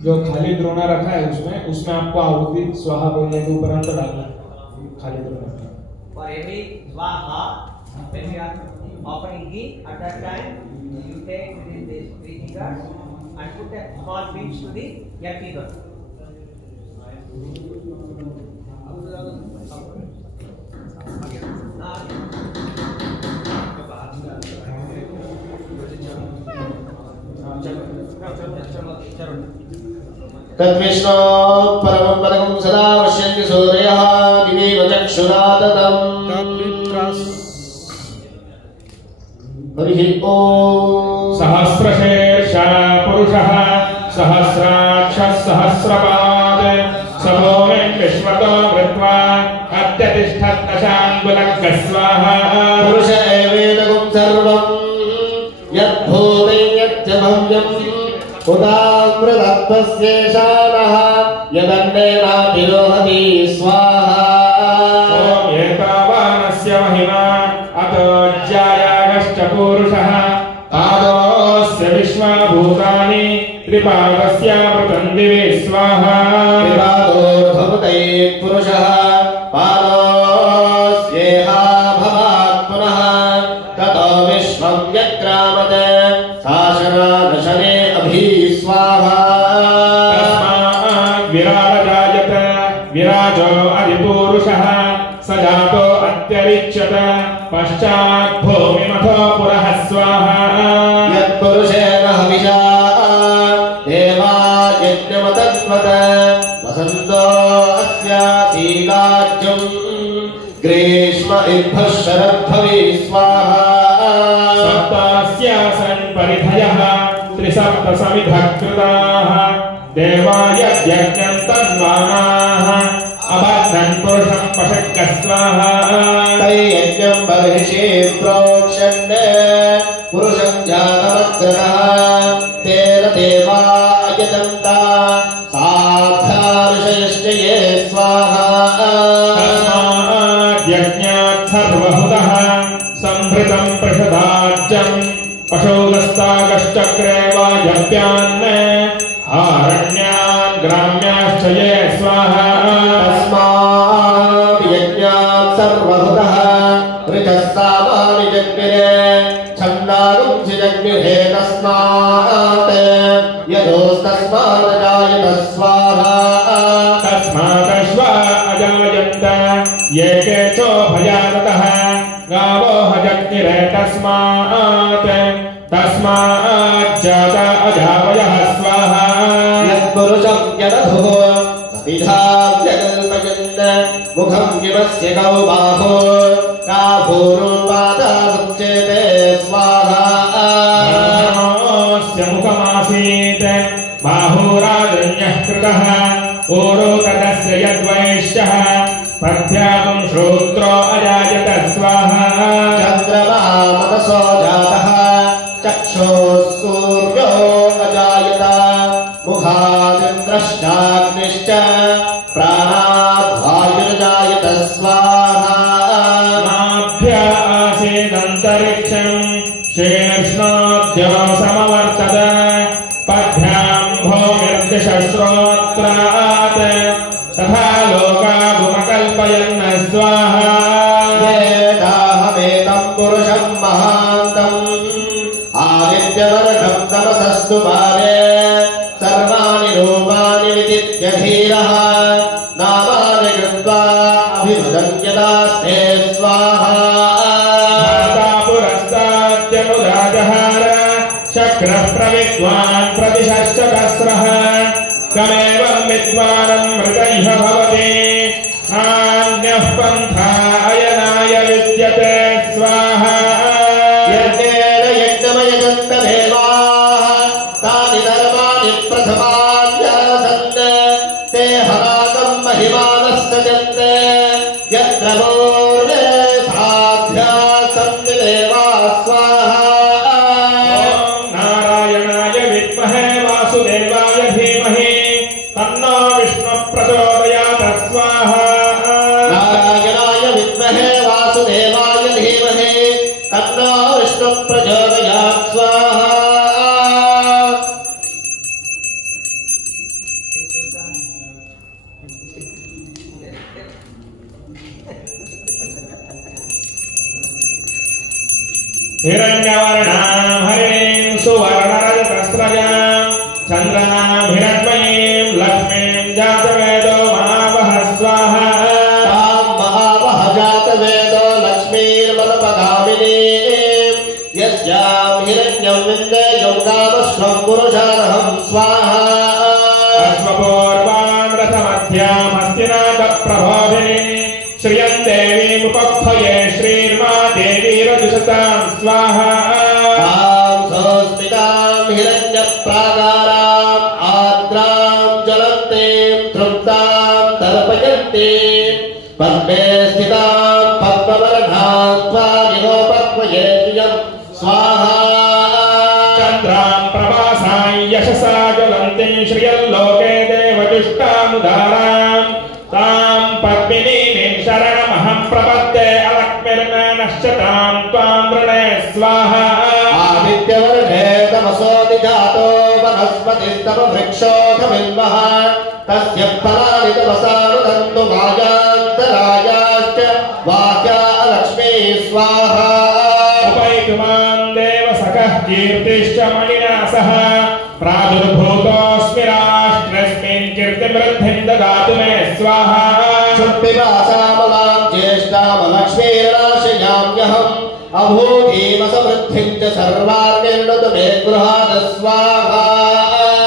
जो खाली द्रोणा रखा है उसमें आपको आहुति स्वाहा बोलने के उपरांत डालना खाली Drona. For every swaha, when we are offering ghee, at that time you take within these 3 fingers and put a small pinch to the empty one. तद्विष्णो परमं पदं सदा पश्यन्ति सूर्यः दिवीव चक्षुरा ददम् हरिः ओम्। सहस्रशीर्षः पुरुषः सहस्राक्षः सहस्रपाद सभूमिं विश्वतो वृत्वा अत्यतिष्ठत्तशाङ्गुलः स्वाहा। पुरुष एवेदगुं सर्वं यद्भूतं यच्च भव्यम् उदामृतत्वस्येषानः यदन्नेनातिरोहति स्वाहा। ॐ एतावानस्य महिमा अतो ज्यायागश्च पुरुषः पादोऽस्य विश्वभूतानि त्रिपादस्यामृतं दिवि स्वाहा। त्रिपादोर्भवते पुरुषः पादोऽस्येहा भवात् पुनः ततो विश्वं यक्रामत् शासनानशने अभि स्वाहा। तस्मात् विराजजायत विराजो अधिपुरुषः स जातो अत्यरिच्यत पश्चात् भूमिमथो पुरः स्वाहा। यत्पुरुषेण हविषा देवा यज्ञमतन्वत वसन्तो अस्य शीलाज्यं ग्रीष्म इद्भः शरद्भवि स्वाहा। सप्तास्यासन् परिधयः त्रिसप्तसमिधः कृताः देवा यज्ञं तन्वानाः अबद्धन् पुरुषं पशक्क स्वाहा। तैयज्ञं बर्हिषि प्रोक्षन् पुरुषं जातवत्सरः तेन देवा अयजन्त साध्यार्षयश्च ये स्वाहा। तस्मात् यज्ञात् सर्वहुतः संभृतं प्रषदाज्यं पशौगस्तागश्चक्रे वायव्यान् आरण्यान् ग्राम्याश्च ये स्वाहा। तस्मात् यज्ञात् सर्वहुतः ऋतः सामानि जग्मिरे छन्दागुंसि जग्मिरे तस्मात् यदोस्तस्मात् जायत स्वाहा। तस्मादश्वा अजायन्त ये केचोभयानतः गावो हजग्निरे तस्माज्जात अजावयः स्वाहा। यत्पुरुषं यदधुः विधाव्यकल्पयन् मुखं किमस्य कौ बाहो का भूरुपादामुच्यते स्वाहा। स्य मुखमासीत् बाहुराजन्यः कृतः ऊरोतकस्य यद्वैश्यः पथ्यागुं श्रोत्रो अजायत स्वाहा। चन्द्रमा मनसो जातः चक्षुः सूर्यो अजायत मुखादिन्द्रश्चाग्निश्च प्राणात् वायुर्जायत स्वाहा। नाभ्य आसीदन्तरिक्षं शीर्ष्णोऽद्यो समवर्तत पद्भ्यां भूमिर्दिशश्रोत्रात् तथा लोकागुमकल्पयन् स्वाहा। वेदाहमेतं पुरुषं महान्तम् आदित्यवर्गं तमसस्तु बाले सर्वाणि रूपाणि विदित्य धीरः नामानि कृत्वा अभिवदन्त्यदास्ते स्वाहा। पुरस्ताद्यमुदाजहार शक्रः प्रविद्वान् प्रतिशश्च कसरः कमेवं विद्वानं मृतैः भवति नान्यः पन्था अयनाय विद्यते स्वाहा। यज्ञेन यज्ञमयजन्त देवाः तानि धर्माणि प्रथमान्यासन् ते हराकं महिमानः सजन्ते यत्र पूर्वे साध्या सन्ति देवाः स्वाहा। नारायणाय विद्महे वासुदेवाय धीमहि तन्नो विष्णुः प्रचोदयात् स्वाहा। नारायणाय विद्महे वासुदेवाय धीमहि तन्नो विष्णुः प्रचोदयात् स्वाहा। हिरण्यवर्णां हरिणीं सुवर्णरजतस्रजां चन्द्रां हिरण्मयीं लक्ष्मीं जातवेदो महावः स्वाहा तां महावः जातवेदो लक्ष्मीर्मनपगामिनीं यस्यां हिरण्यं विन्देयं कामश्वं पुरुषानहं स्वाहा अश्वपूर्वां रथमध्यां हस्तिनाथप्रबोधिनीं श्रियं देवीमुपक्वये श्रीर्मा देवी रजुषतां स्वाहा तां सोऽस्मितां हिरण्यप्राकाराम् आर्द्रां ज्वलन्तीं तृप्तां तर्पयन्तीं पद्मे स्थितां पद्मवर्णां त्वामिनोपक्वये श्रियं स्वाहा चन्द्रां प्रभासां यशसा ज्वलन्तीं श्रियल्लोके देवजुष्टामुदारां तां पद्मिनीं शरणमहं प्रपद्ये अलक्ष्मीर्मेनश्चतां त्वां वृणे स्वाहा आदित्यवर्णे तमसोऽधिजातो वनस्पतिस्तमवृक्षोऽखमिन्मः तस्य फलानि तपसानुदन्तु वाजान्तरायाश्च वाचा लक्ष्मी स्वाहा उपैतुमां देवसखः कीर्तिश्च मणिना सह प्रादुर्भूतोऽस्मि राष्ट्रस्मिन् कीर्तिवृद्धिं ददातु मे स्वाहा शुक्तिवासामलां ज्येष्ठामलक्ष्मीर्नाशयाम्यहम् अभूतीमसमृद्धिं च सर्वार्निर्णुतु मे गृहाद स्वाहा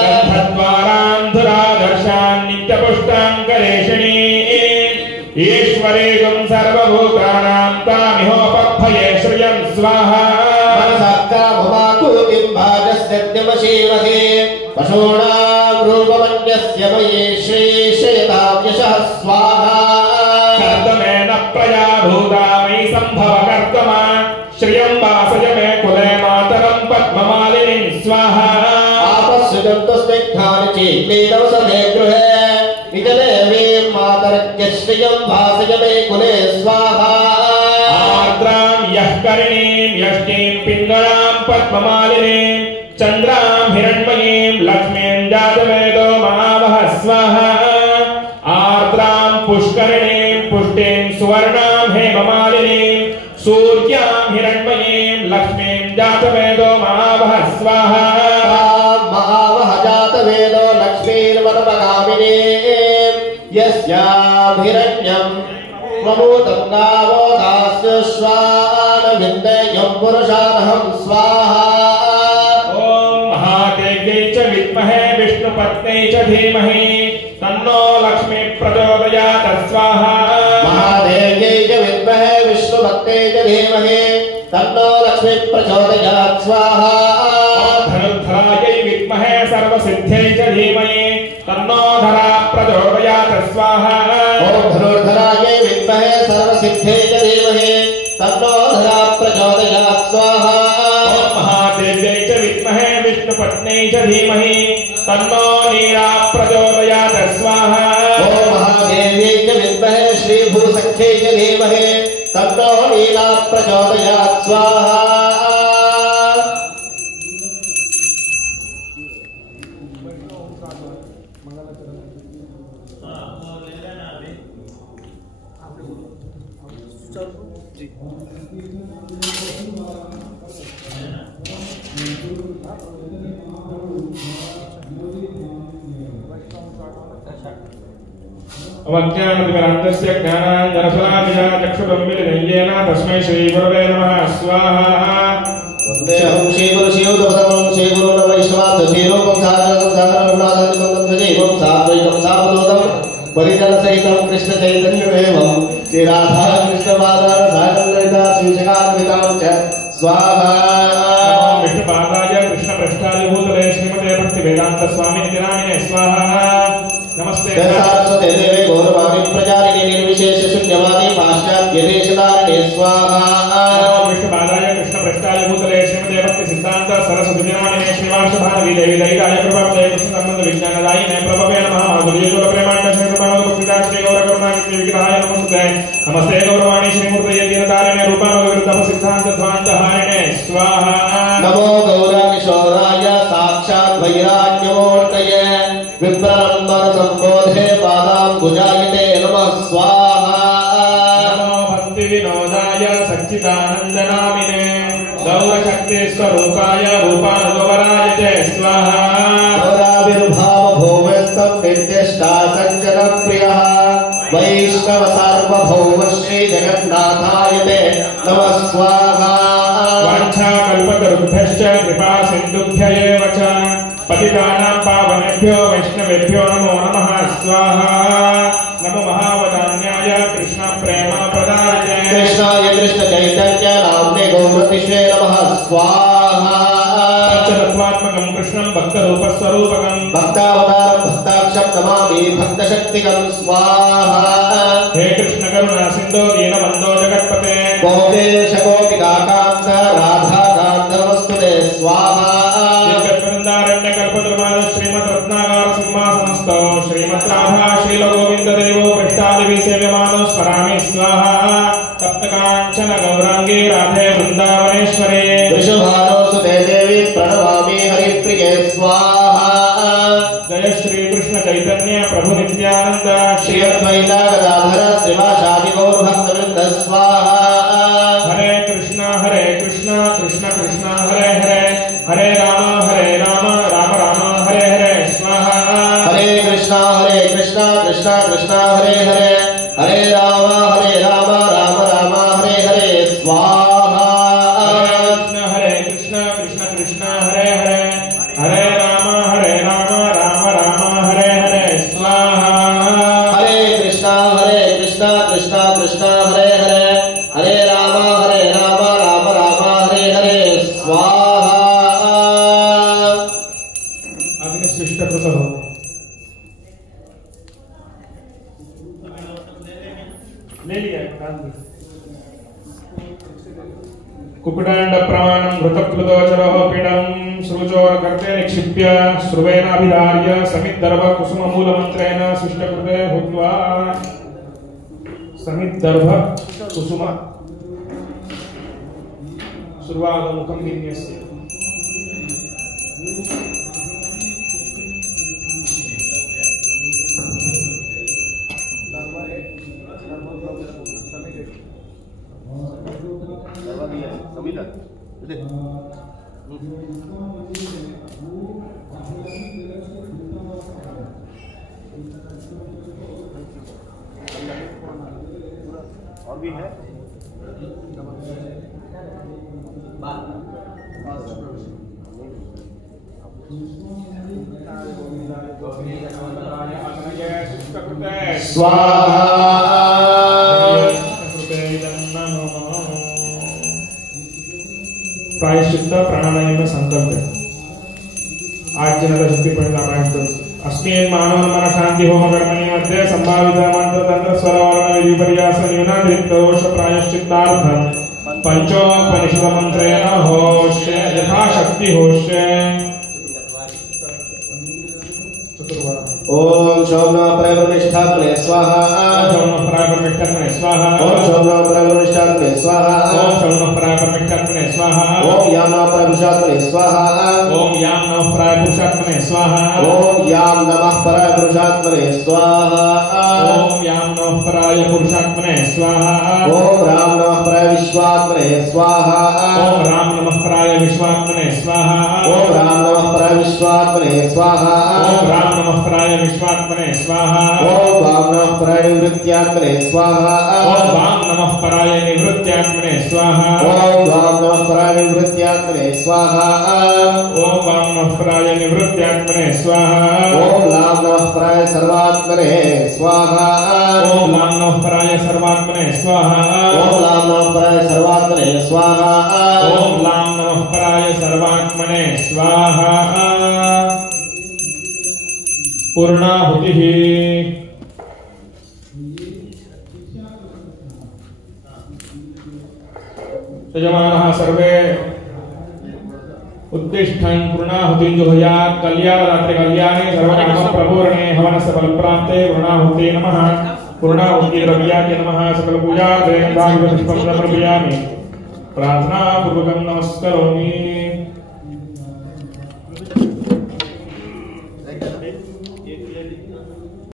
गन्धद्वारां धुरादर्शान् नित्यपुष्टां कलेशिणीम् ईश्वरीगं सर्वभूतानां तामिहोपक्वये श्रियं स्वाहा मनसः काममातु किं भाजस्यद्यमशीमहे पशूनां रूपमन्यस्य मयि श्रीशयतां यशः स्वाहा कर्दमेन प्रजा भूता मयि सम्भव कर्दमा श्रियं वासय मे कुले मातरं पद्ममालिनीं स्वाहा आपस्सुजन्तु स्निग्धानि चीक्लीदौ समे गृहे निजदेवीं मातरज्ञ श्रियं वासय मे कुले स्वाहा आर्द्रां यः करिणीं यष्टीं पिङ्गळां पद्ममालिनीं चन्द्रां हिरण्मयीं लक्ष्मीं जातवेदो महावः स्वाहा आर्द्रां पुष्करिणीं पुष्टिं सुवर्णां हेममालिनीं सूर्यां हिरण्मयीं लक्ष्मीं जातवेदो महावः स्वाहा महावः जातवेदो लक्ष्मीर्मनपगामिनीं यस्यां हिरण्यं प्रभूतं गावो दास्य श्वानविन्देयं पुरुषानहं स्वाहा ॐ महादेव्यै च विद्महे विष्णुपत्न्यै च धीमहि तन्नो लक्ष्मी प्रचोदयात् स्वाहा महादेव्यै च विद्महे विष्णुभक्त्यै च धीमहि तन्नो लक्ष्मी प्रचोदयात् स्वाहा धनुर्धरायै विद्महे सर्वसिद्ध्यै च धीमहि तन्नो धरा प्रचोदयात् स्वाहा ॐ धनुर्धरायै विद्महे सर्वसिद्ध्यै च धीमहि तन्नो धरा प्रचोदयात् स्वाहा ॐ महादेव्यै च विद्महे विष्णुपत्न्यै च धीमहि तन्नो नीरा प्रचोदयात् स्वाहा ॐ महादेव्यै च विद्महे श्रीभूसख्यै च धीमहि तन्नो नीला प्रचोदयात् स्वाहा अवज्ञानतिमिरान्तस्य ज्ञानाञ्जनशलाभिषा चक्षुरुन्मिलितं येन तस्मै श्रीगुरवे नमः स्वाहा वन्देऽहं श्रीगुरुशिवदपदं श्रीगुरुर्वैष्णवासुशीरूपं सागरं सजीवं साद्वैतं सावधूतं परिजनसहितं कृष्णचैतन्यमेवं श्रीराधा कृष्णपादार सागरललिता श्रीशकान्वितां च स्वाहा विष्णुपादाय कृष्णपृष्ठाय भूतले श्रीमते भक्तिवेदान्तस्वामिनिति नामिने स्वाहा नमस्ते सरस्वते देवे गौरवाणी प्रचारिणे निर्विशेष शून्यवादी पाश्चात्य देशधारिणे स्वाहा विष्णुपादाय कृष्णपृष्ठाय भूतले श्रीमते भक्ति सिद्धांत सरस्वती नामिने श्रीवासभानवी देवी दयिताय प्रभावदे कृष्णसंबंध विज्ञानदायिने प्रभवे नमः माधुर्यजोर प्रेमाण्ड श्रीकृपाणो भक्तिदा श्री गौरकरुणाकृति विग्रहाय नमस्ते नमस्ते गौरवाणी श्रीमूर्तये दीनतारिणे रूपाणो विवृद्धः सिद्धांत ध्वान्तहारिणे स्वाहा नमो गौरकिशोराय साक्षात् वैराग्यमूर्तये विप्रलम्बर संबोधे पादाम्बुजायते नमः स्वाहा सच्चिदानन्दनामिने गौरशक्तिस्वरूपाय रूपानुगवराय च स्वाहा गौराविर्भाव भौमस्तम निर्दिष्टा सज्जनप्रियः वैष्णव सार्वभौम श्री जगन्नाथाय ते नमः स्वाहा वाञ्छाकल्पतरुभ्यश्च कृपा सिन्धुभ्य एव च पतितानां पावनेभ्यो वैष्णवेभ्यो नमो नमः स्वाहा नमो महावदान्याय कृष्ण प्रेम प्रदाय कृष्णाय कृष्ण चैतन्य नाम्ने गौरतिष्ठे नमः स्वाहा पंचतत्वात्मकं कृष्णं भक्तरूपस्वरूपकं भक्तावतारं भक्ताक्षं नमामि भक्तशक्तिकं स्वाहा हे कृष्ण करुणा सिन्धो दीनबन्धो जगत्पते गोपेश गोपिकाकान्त राधाकान्त नमस्तुते स्वाहा कल्पद्रुमाद श्रीमद् रत्नाकर सिंहासनस्थो श्रीमद् राधा श्रील गोविंद देवो पृष्ठादिवि सेव्यमानो स्मरामि स्वाहा सप्तकाञ्चन गौरांगी राधे वृंदावनेश्वरे वृषभानुसुते देवी प्रणमामि हरिप्रिये स्वाहा जय श्री कृष्ण चैतन्य प्रभु नित्यानंद श्री अद्वैत गदाधर श्रीवासादि गौर भक्तवृंद स्वाहा हरे कृष्ण कृष्ण कृष्ण हरे हरे हरे राम राम राम हरे हरे स्वाहा हरे कृष्ण कृष्ण कृष्ण हरे हरे हरे राम राम राम हरे हरे स्वाहा हरे कृष्ण कृष्ण हरे हरे हरे राम राम राम हरे हरे स्वाहा हरे कृष्ण कृष्ण हरे हरे हरे राम राम हरे हरे स्वाहा अग्निशिष्ट कृत हो ले लिया कुकुटांड प्रमाणं घृतप्लुतोचरः पीडं सृजोरकर्ते निक्षिप्य श्रुवेनाभिधार्य समिद्धर्भ कुसुममूलमन्त्रेण शिष्टकृते भूत्वा समिद्धर्भ कुसुम सुर्वागमुखं विन्यस्य और भी है स्वाहा प्रायश्चित्त प्राणायाम संकल्प आज जनता शक्ति प्राणायाम अस्मिन् मानव शांति होम कर्मणि मध्ये संभावित मंत्र तंत्र स्वर वर्ण विधि पर्यास न्यूनातिरिक्त दोष प्रायश्चित्तार्थं पंचोपनिषद मंत्रेण होष्य यथाशक्ति होष्य ओम शोभना प्रवृष्ठात्मने स्वाहा ओम प्रायप्रविष्टात्मने स्वाहा ओम शोभना प्रवृष्ठात्मने स्वाहा ओम शौनः प्रायप्रविष्टात्मने स्वाहा ओम यामना प्रवृष्ठात्मने स्वाहा ओम याम नमः प्रायपुरुषात्मने स्वाहा ओम याम नमः परापुरुषात्मने स्वाहा ओम याम नमः प्रायपुरुषात्मने स्वाहा ओम राम नमः प्रायविश्वात्मने स्वाहा ओम राम नमः प्रायविश्वात्मने स्वाहा ओम राम नमः प्रायविश्वात्मने स्वाहा ओम राम नमः प्रायविश्वात्मने स्वाहा ओम वाम नमः प्रायनिवृत्त्यात्मने स्वाहा ओम वाम नमः प्रायनिवृत्त्यात्मने स्वाहा ओम वाम नमः प्रायनिवृत्त्यात्मने स्वाहा ओम वाम नमः प्रायनिवृत्त्यात्मने स्वाहा ओम लाम नमः प्राय सर्वात्मने स्वाहा ओम लाम नमः प्राय सर्वात्मने स्वाहा ओम लाम नमः प्राय सर्वात्मने स्वाहा ओम लाम नमः प्राय सर्वात्मने स्वाहा पूर्णाहुतिः यजमानः सर्वे उत्तिष्ठन् पूर्णाहुतिं जुहुयात् कल्याणरात्रि कल्याणे सर्वकाम प्रपूर्णे हवनस्य फलप्राप्ते पूर्णाहुते नमः पूर्णाहुति द्रव्याय नमः सकल पूजा देवताभ्यो पुष्पं समर्पयामि प्रार्थना पूर्वकं नमस्करोमि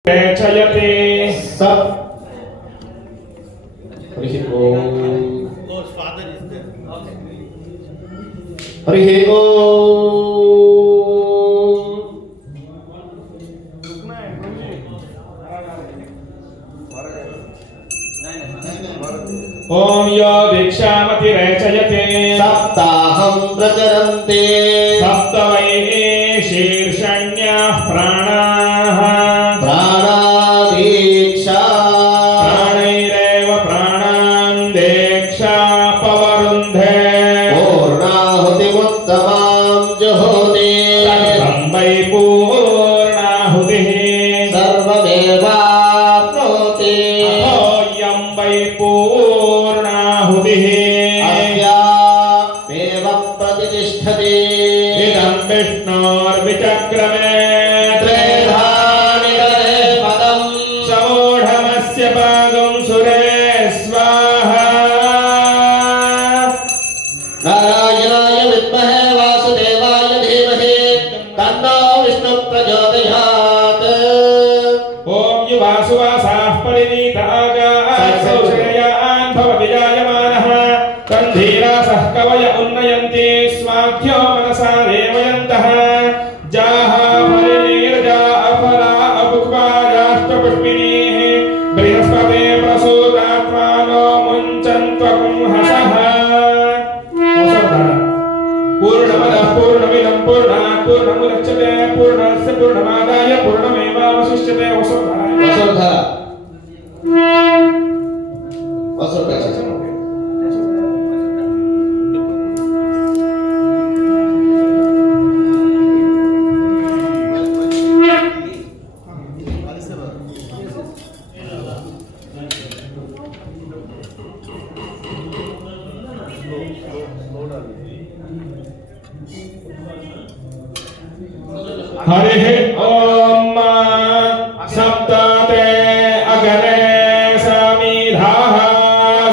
चयते सब Lord's Father हरिः ओम यो दीक्षामतिरेचयते सप्ताहं प्रचरन्ते सप्त वै शीर्षण्याः प्राणाः प्राणादीक्षा प्राणैरेव प्राणान् दीक्षा पवरुन्धे पूर्णाहुतिमुत्तमां जुहोति सर्वं वै पूर्णाहुतिः सर्वमेवाप्नोति अथोऽयं वै पूर्णाहुतिः अस्यामेव प्रतिष्ठति इदं विष्णोर्विचक्रमे त्रेधानिरने पदम् समूढमस्य पादं सुरे स्वाहा नारायणाय विद्महे वासुदेवाय धीमहि तन्नो विष्णुः प्रचोदयात् ओम युवासुवासाः परिणीतागासौश्रेयान् भवति जायमानः तन्धीरासः कवय उन्नयन्ति स्वाख्यो मनसा देवयन्तः जाहा परिणीर्जा अफला अपुष्पायाष्टपुष्पिणीः बृहस्पते प्रसूतात्मानो मुञ्चन्त्वकुंहसः पूर्णमदः पूर्णमिदं पूर्णात् पूर्णमुदच्यते पूर्णस्य पूर्णमादाय पूर्णमेवावशिष्यते वसुधरा वसुधरा हरिः ओम सप्तते अगरे समीधाः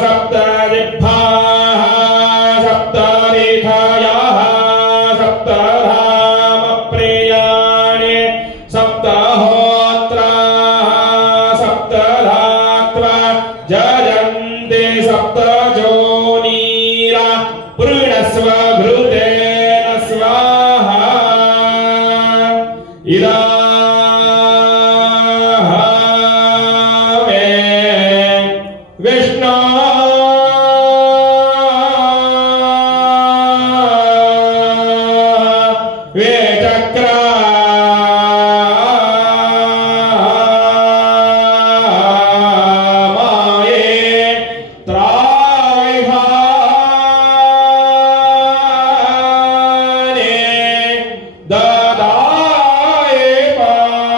सप्तजिह्वाः सप्तरेखायाः सप्तधामप्रियाणि सप्तहोत्राः सप्तधात्वा जयन्ते सप्तजोनीरा पूर्णस्व घृतेन स्वाहा इदामे विष्णु वेचक्रामाये त्रायहाने ददाये पादाः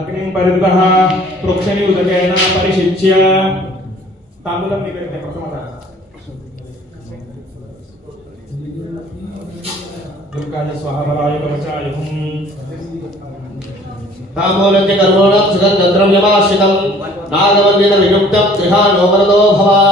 अग्निं परितः प्रोक्षणि उदकेन परिशिच्य ताम्बूलं निवेद्य प्रथमतः दुर्गाय स्वाहा बलाय कवचाय हुम् ताम्बूलस्य कर्मोणं सुगन्धद्रव्यमाश्रितं नागवल्लिन वियुक्तं गृहाणो वरदो भव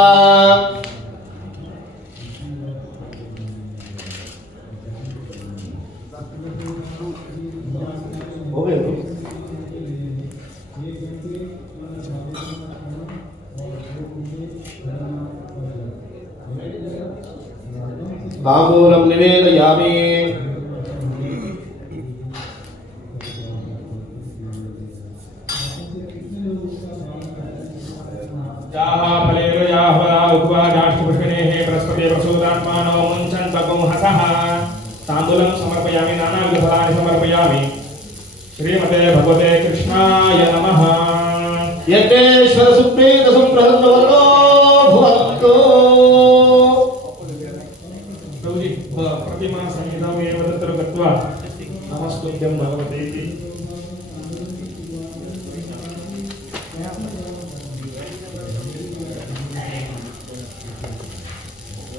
ताम्बूलं निवेदयामि याः फलेषु याः उद्वा जाष्टपुष्पिणेः बृहस्पते प्रसूतात्मानो मुञ्चन् बगुंहसः ताम्बूलं समर्पयामि नानाविधफलानि समर्पयामि श्रीमते भगवते कृष्णाय नमः यज्ञेश्वर सुप्रीत संप्रहन्नवरो भवन्तु प्रभुजी प्रतिमा संहितां एव तत्र गत्वा नमस्तुभ्यं भगवते इति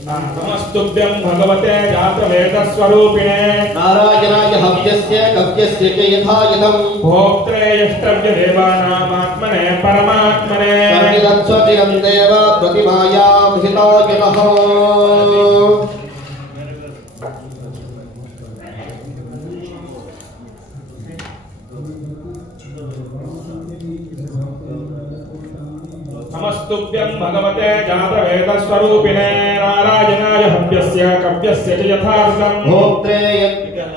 नमस्तुभ्यं भगवते जातवेदस्वरूपिणे नारायणाय हव्यस्य कव्यस्य च यथायथं भोक्त्रे यष्टव्य देवानामात्मने परमात्मने सन्निधत्स्वचिरं देव प्रतिमायां हितायनः नमस्तुभ्यं भगवते जातवेदस्वरूपिणे नारायणाय हव्यस्य कव्यस्य च यथार्थं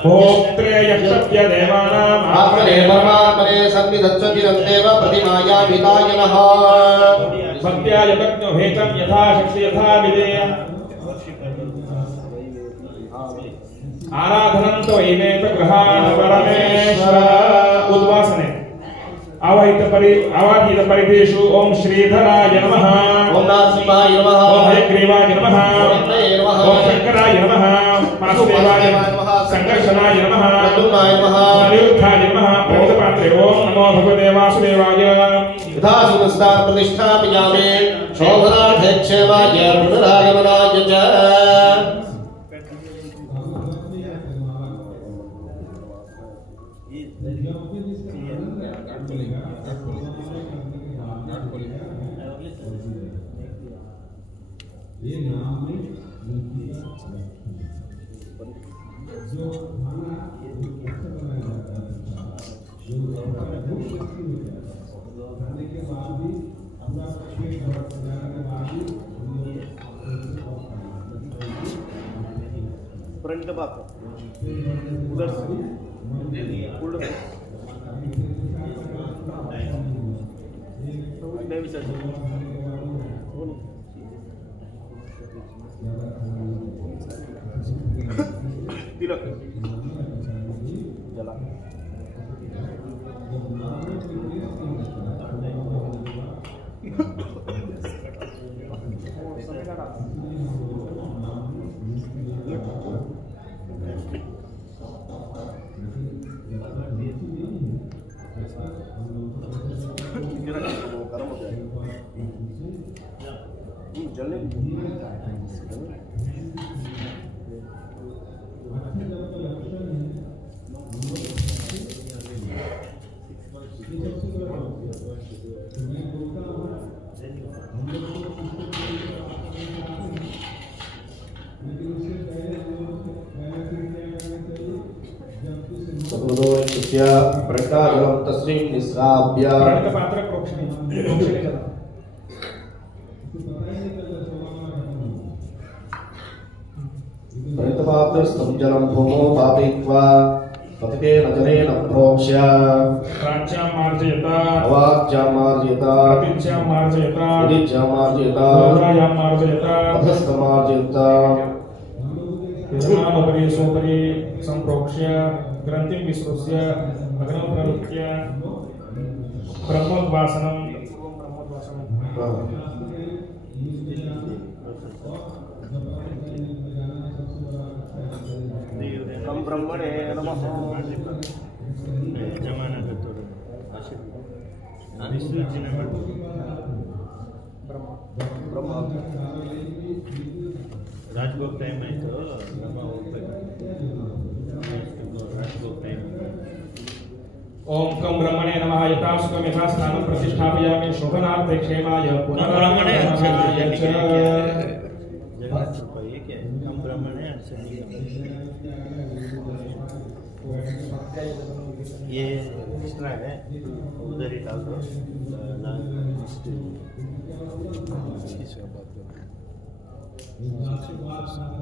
भोक्त्रे यष्टव्य देवानामात्मने परमात्मने सन्निधत्स्वचिरं देव प्रतिमायां हितायनः भक्त्या यज्ञो हेतं यथा शक्ति यथा विधेय आराधनं त्वयिमेत गृहाण परमेश्वर उद्वासने आवाहित परिदेशु ओम श्रीधराय नमः ओम नारसिंहाय नमः ओम हयग्रीवाय नमः ओम शंकराय नमः वासुदेवाय नमः संकर्षणाय नमः प्रद्युम्नाय नमः अनिरुद्धाय नमः प्रणतपात्रे ओम नमो भगवते वासुदेवाय यथा सुनस्तात् प्रतिष्ठापयामि शोभनार्थे क्षेमाय पुनरागमनाय च फ्रंट बात उधर से तिलक जला गर्म हो जाएगा जलने प्रकाशं तस्मिन् निस्राव्य प्रणतपात्र प्रोक्षणे जल प्रणतपात्रस्थं जलं भूमौ पातयित्वा पतितेन जलेन प्रोक्ष्य प्राच्यां मार्जयता अवाच्यां मार्जयता प्रतिच्यां मार्जयता उदिच्यां मार्जयता दोरायां मार्जयता अधस्थं मार्जयता यजमानोपरि सोपरि सम्प्रोक्ष्य ग्रन्थिं विसृज्य अग्नौ प्रवृत्य ब्रह्मोद्वासनं ब्रह्मणे नमः राजभोग टाइम आಯಿತು ನಮ್ಮ ಹೋಗ್ಬೇಕು राजभोग टाइम ओम कं ब्रह्मणे नमः यथा सुखं यथा स्थानं प्रतिष्ठापयामि शोभनार्थे क्षेमाय ब्रह्मणे पुनरागमनाय च जगन्नाथ कृपा ये क्या है कम ब्रह्मणे ये एक्स्ट्रा है उधर ही डाल दो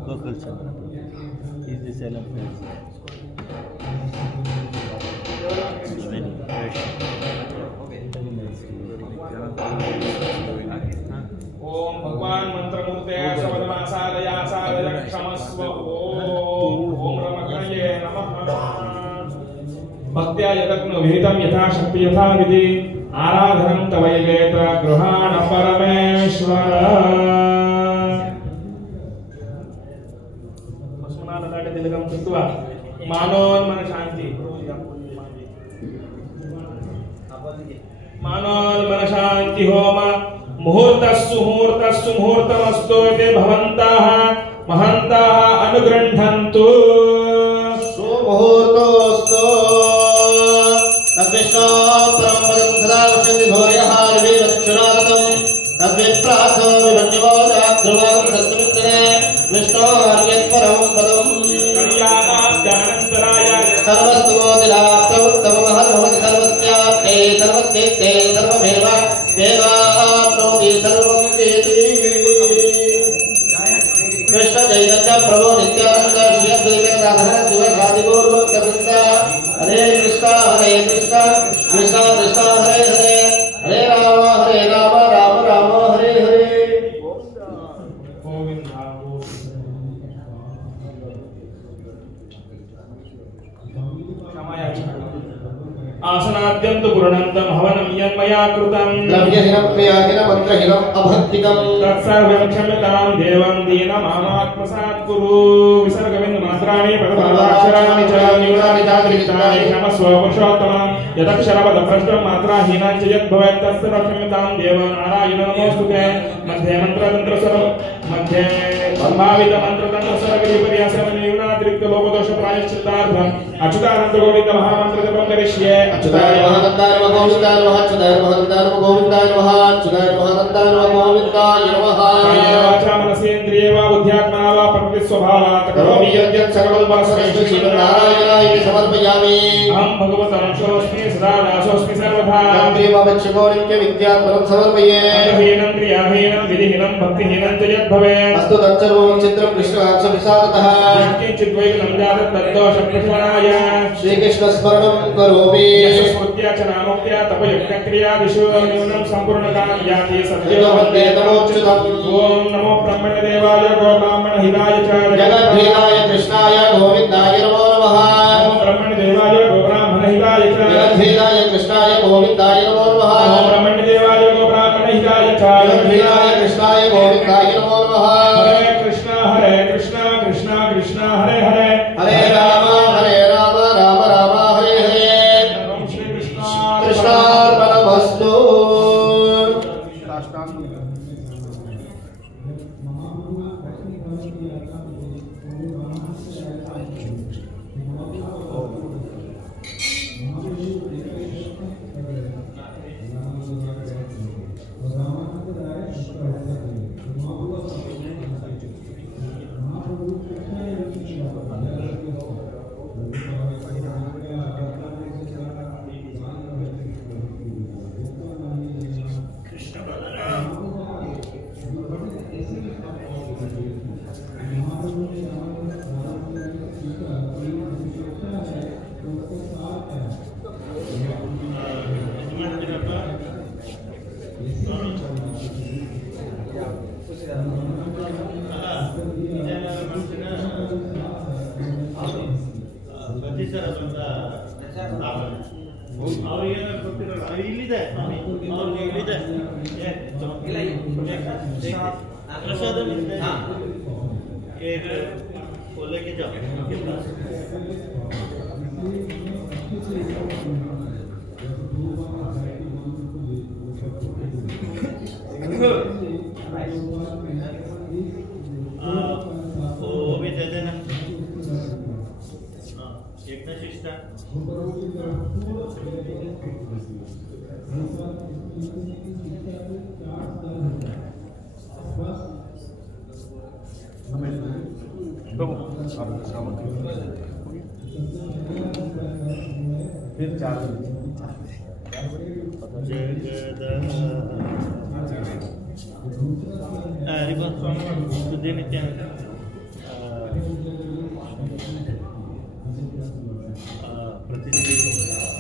Local channel is the Salem place. Very fresh. ओम भगवान मंत्रमूर्ते शब्दमासादया सादय क्षमस्व ओम रमकणये नमः भक्त्या यदग्नो विहितं यथा शक्ति यथा विधि आराधनं तवैवेत गृहाण परमेश्वर मस्मनादाट तिलकं कृत्वा मानोन्मन शांति मानोन्मन शांति होम मुहूर्तस्सु मुहूर्तमस्तु इति भवन्तः महन्तः अनुगृह्णन्तु सुमुहूर्तोऽस्तु तद्विष्णो परमपदं सदा पश्यन्ति भूयः निर्विवक्षुरागतं तद्विप्रासो विभन्यवोदाध्रुवं सत्समित्तने विष्णोर्यत्परं पदं कल्याणाद्यानन्तराय सर्वस्तुमोदिराप्रवृत्तमहद्भवति सर्वस्यात्ते सर्वस्येत्ते सर्वमेव वेदाप्नोति सर्वं वेति कृष्ण चैतन्य प्रभो नित्यानंद श्री अद्वैत राधा शिव शादिपूर्वक वृंद हरे कृष्ण कृष्ण कृष्ण हरे हरे हरे राम राम राम हरे हरे गोविंद आसनाद्यं तु पुरणन्तं हवनं यन्मया कृतं द्रव्यहीनं क्रियाहीनं मन्त्रहीनं अभक्तिकं तत्सर्वं क्षम्यतां देवं दीनमामात्मसात् कुरु विसर्गबिन्दुमात्राणि पदपादाक्षराणि च न्यूनानि चातिरिक्तानि क्षमस्व पुरुषोत्तम यदक्षरपदभ्रष्टं मात्राहीनं च यद्भवेत् तत्सर्वं क्षम्यतां देव नारायण नमोऽस्तुते मध्ये मन्त्रतन्त्रस्वर मध्ये संभावित मन्त्रतन्त्रस्वरविधिपर्यासं न्यूनातिरिक्त लोपदोष प्रायश्चित्तार्थम् अच्युतानन्द गोविन्द महामन्त्रजपं करिष्ये अच्युताय महानन्दाय नमः गोविन्दाय नमः अच्युताय महानन्दाय नमः गोविन्दाय नमः अच्युताय महानन्दाय नमः गोविन्दाय नमः वाचा मनसेन्द्रिये वा बुद्ध्यात्मा वा प्रकृतिस्वभावात् करोमि यद्यत् सकलं वासरेषु नारायणाय समर्पयामि अहं भगवतंशोऽस्मि सदा दासोऽस्मि सर्वथा त्रिमवच्छगोणिक्य विद्यात्मनं समर्पये हीनं क्रियाहीनं विधिहीनं भक्तिहीनं च यद्भवेत् अस्तु तत्सर्वं चित्रं कृष्णाक्षभिसादतः किञ्चिद्वैकलं जातं तद्दोषप्रशमनाय श्रीकृष्णस्मरणं करोमि यशस्मृत्या च नामोक्त्या तपयज्ञक्रियादिषु न्यूनं सम्पूर्णकालं याति सत्यो वन्दे तमोच्युतम् ॐ नमो ब्रह्मण्यदेवाय गोब्राह्मणहिताय च जगद्धिताय कृष्णाय गोविन्दाय नमो नमः ॐ ब्रह्मण्यदेवाय गोब्राह्मणहिताय च जगद्धिताय कृष्णाय गोविन्दाय नमो नमः ॐ ब्रह्मण्यदेवाय गोब्राह्मणहिताय च जगद्धिताय कृष्णाय गोविन्दाय नमो नमः हरे कृष्ण कृष्ण कृष्ण हरे हरे हरे राम राम राम हरे हरे ॐ श्री कृष्ण कृष्णार्पणमस्तु लेके जाओ उनके पास वो भी दे देना। यज्ञशिष्ट फिर 4 प्रतिष्ठित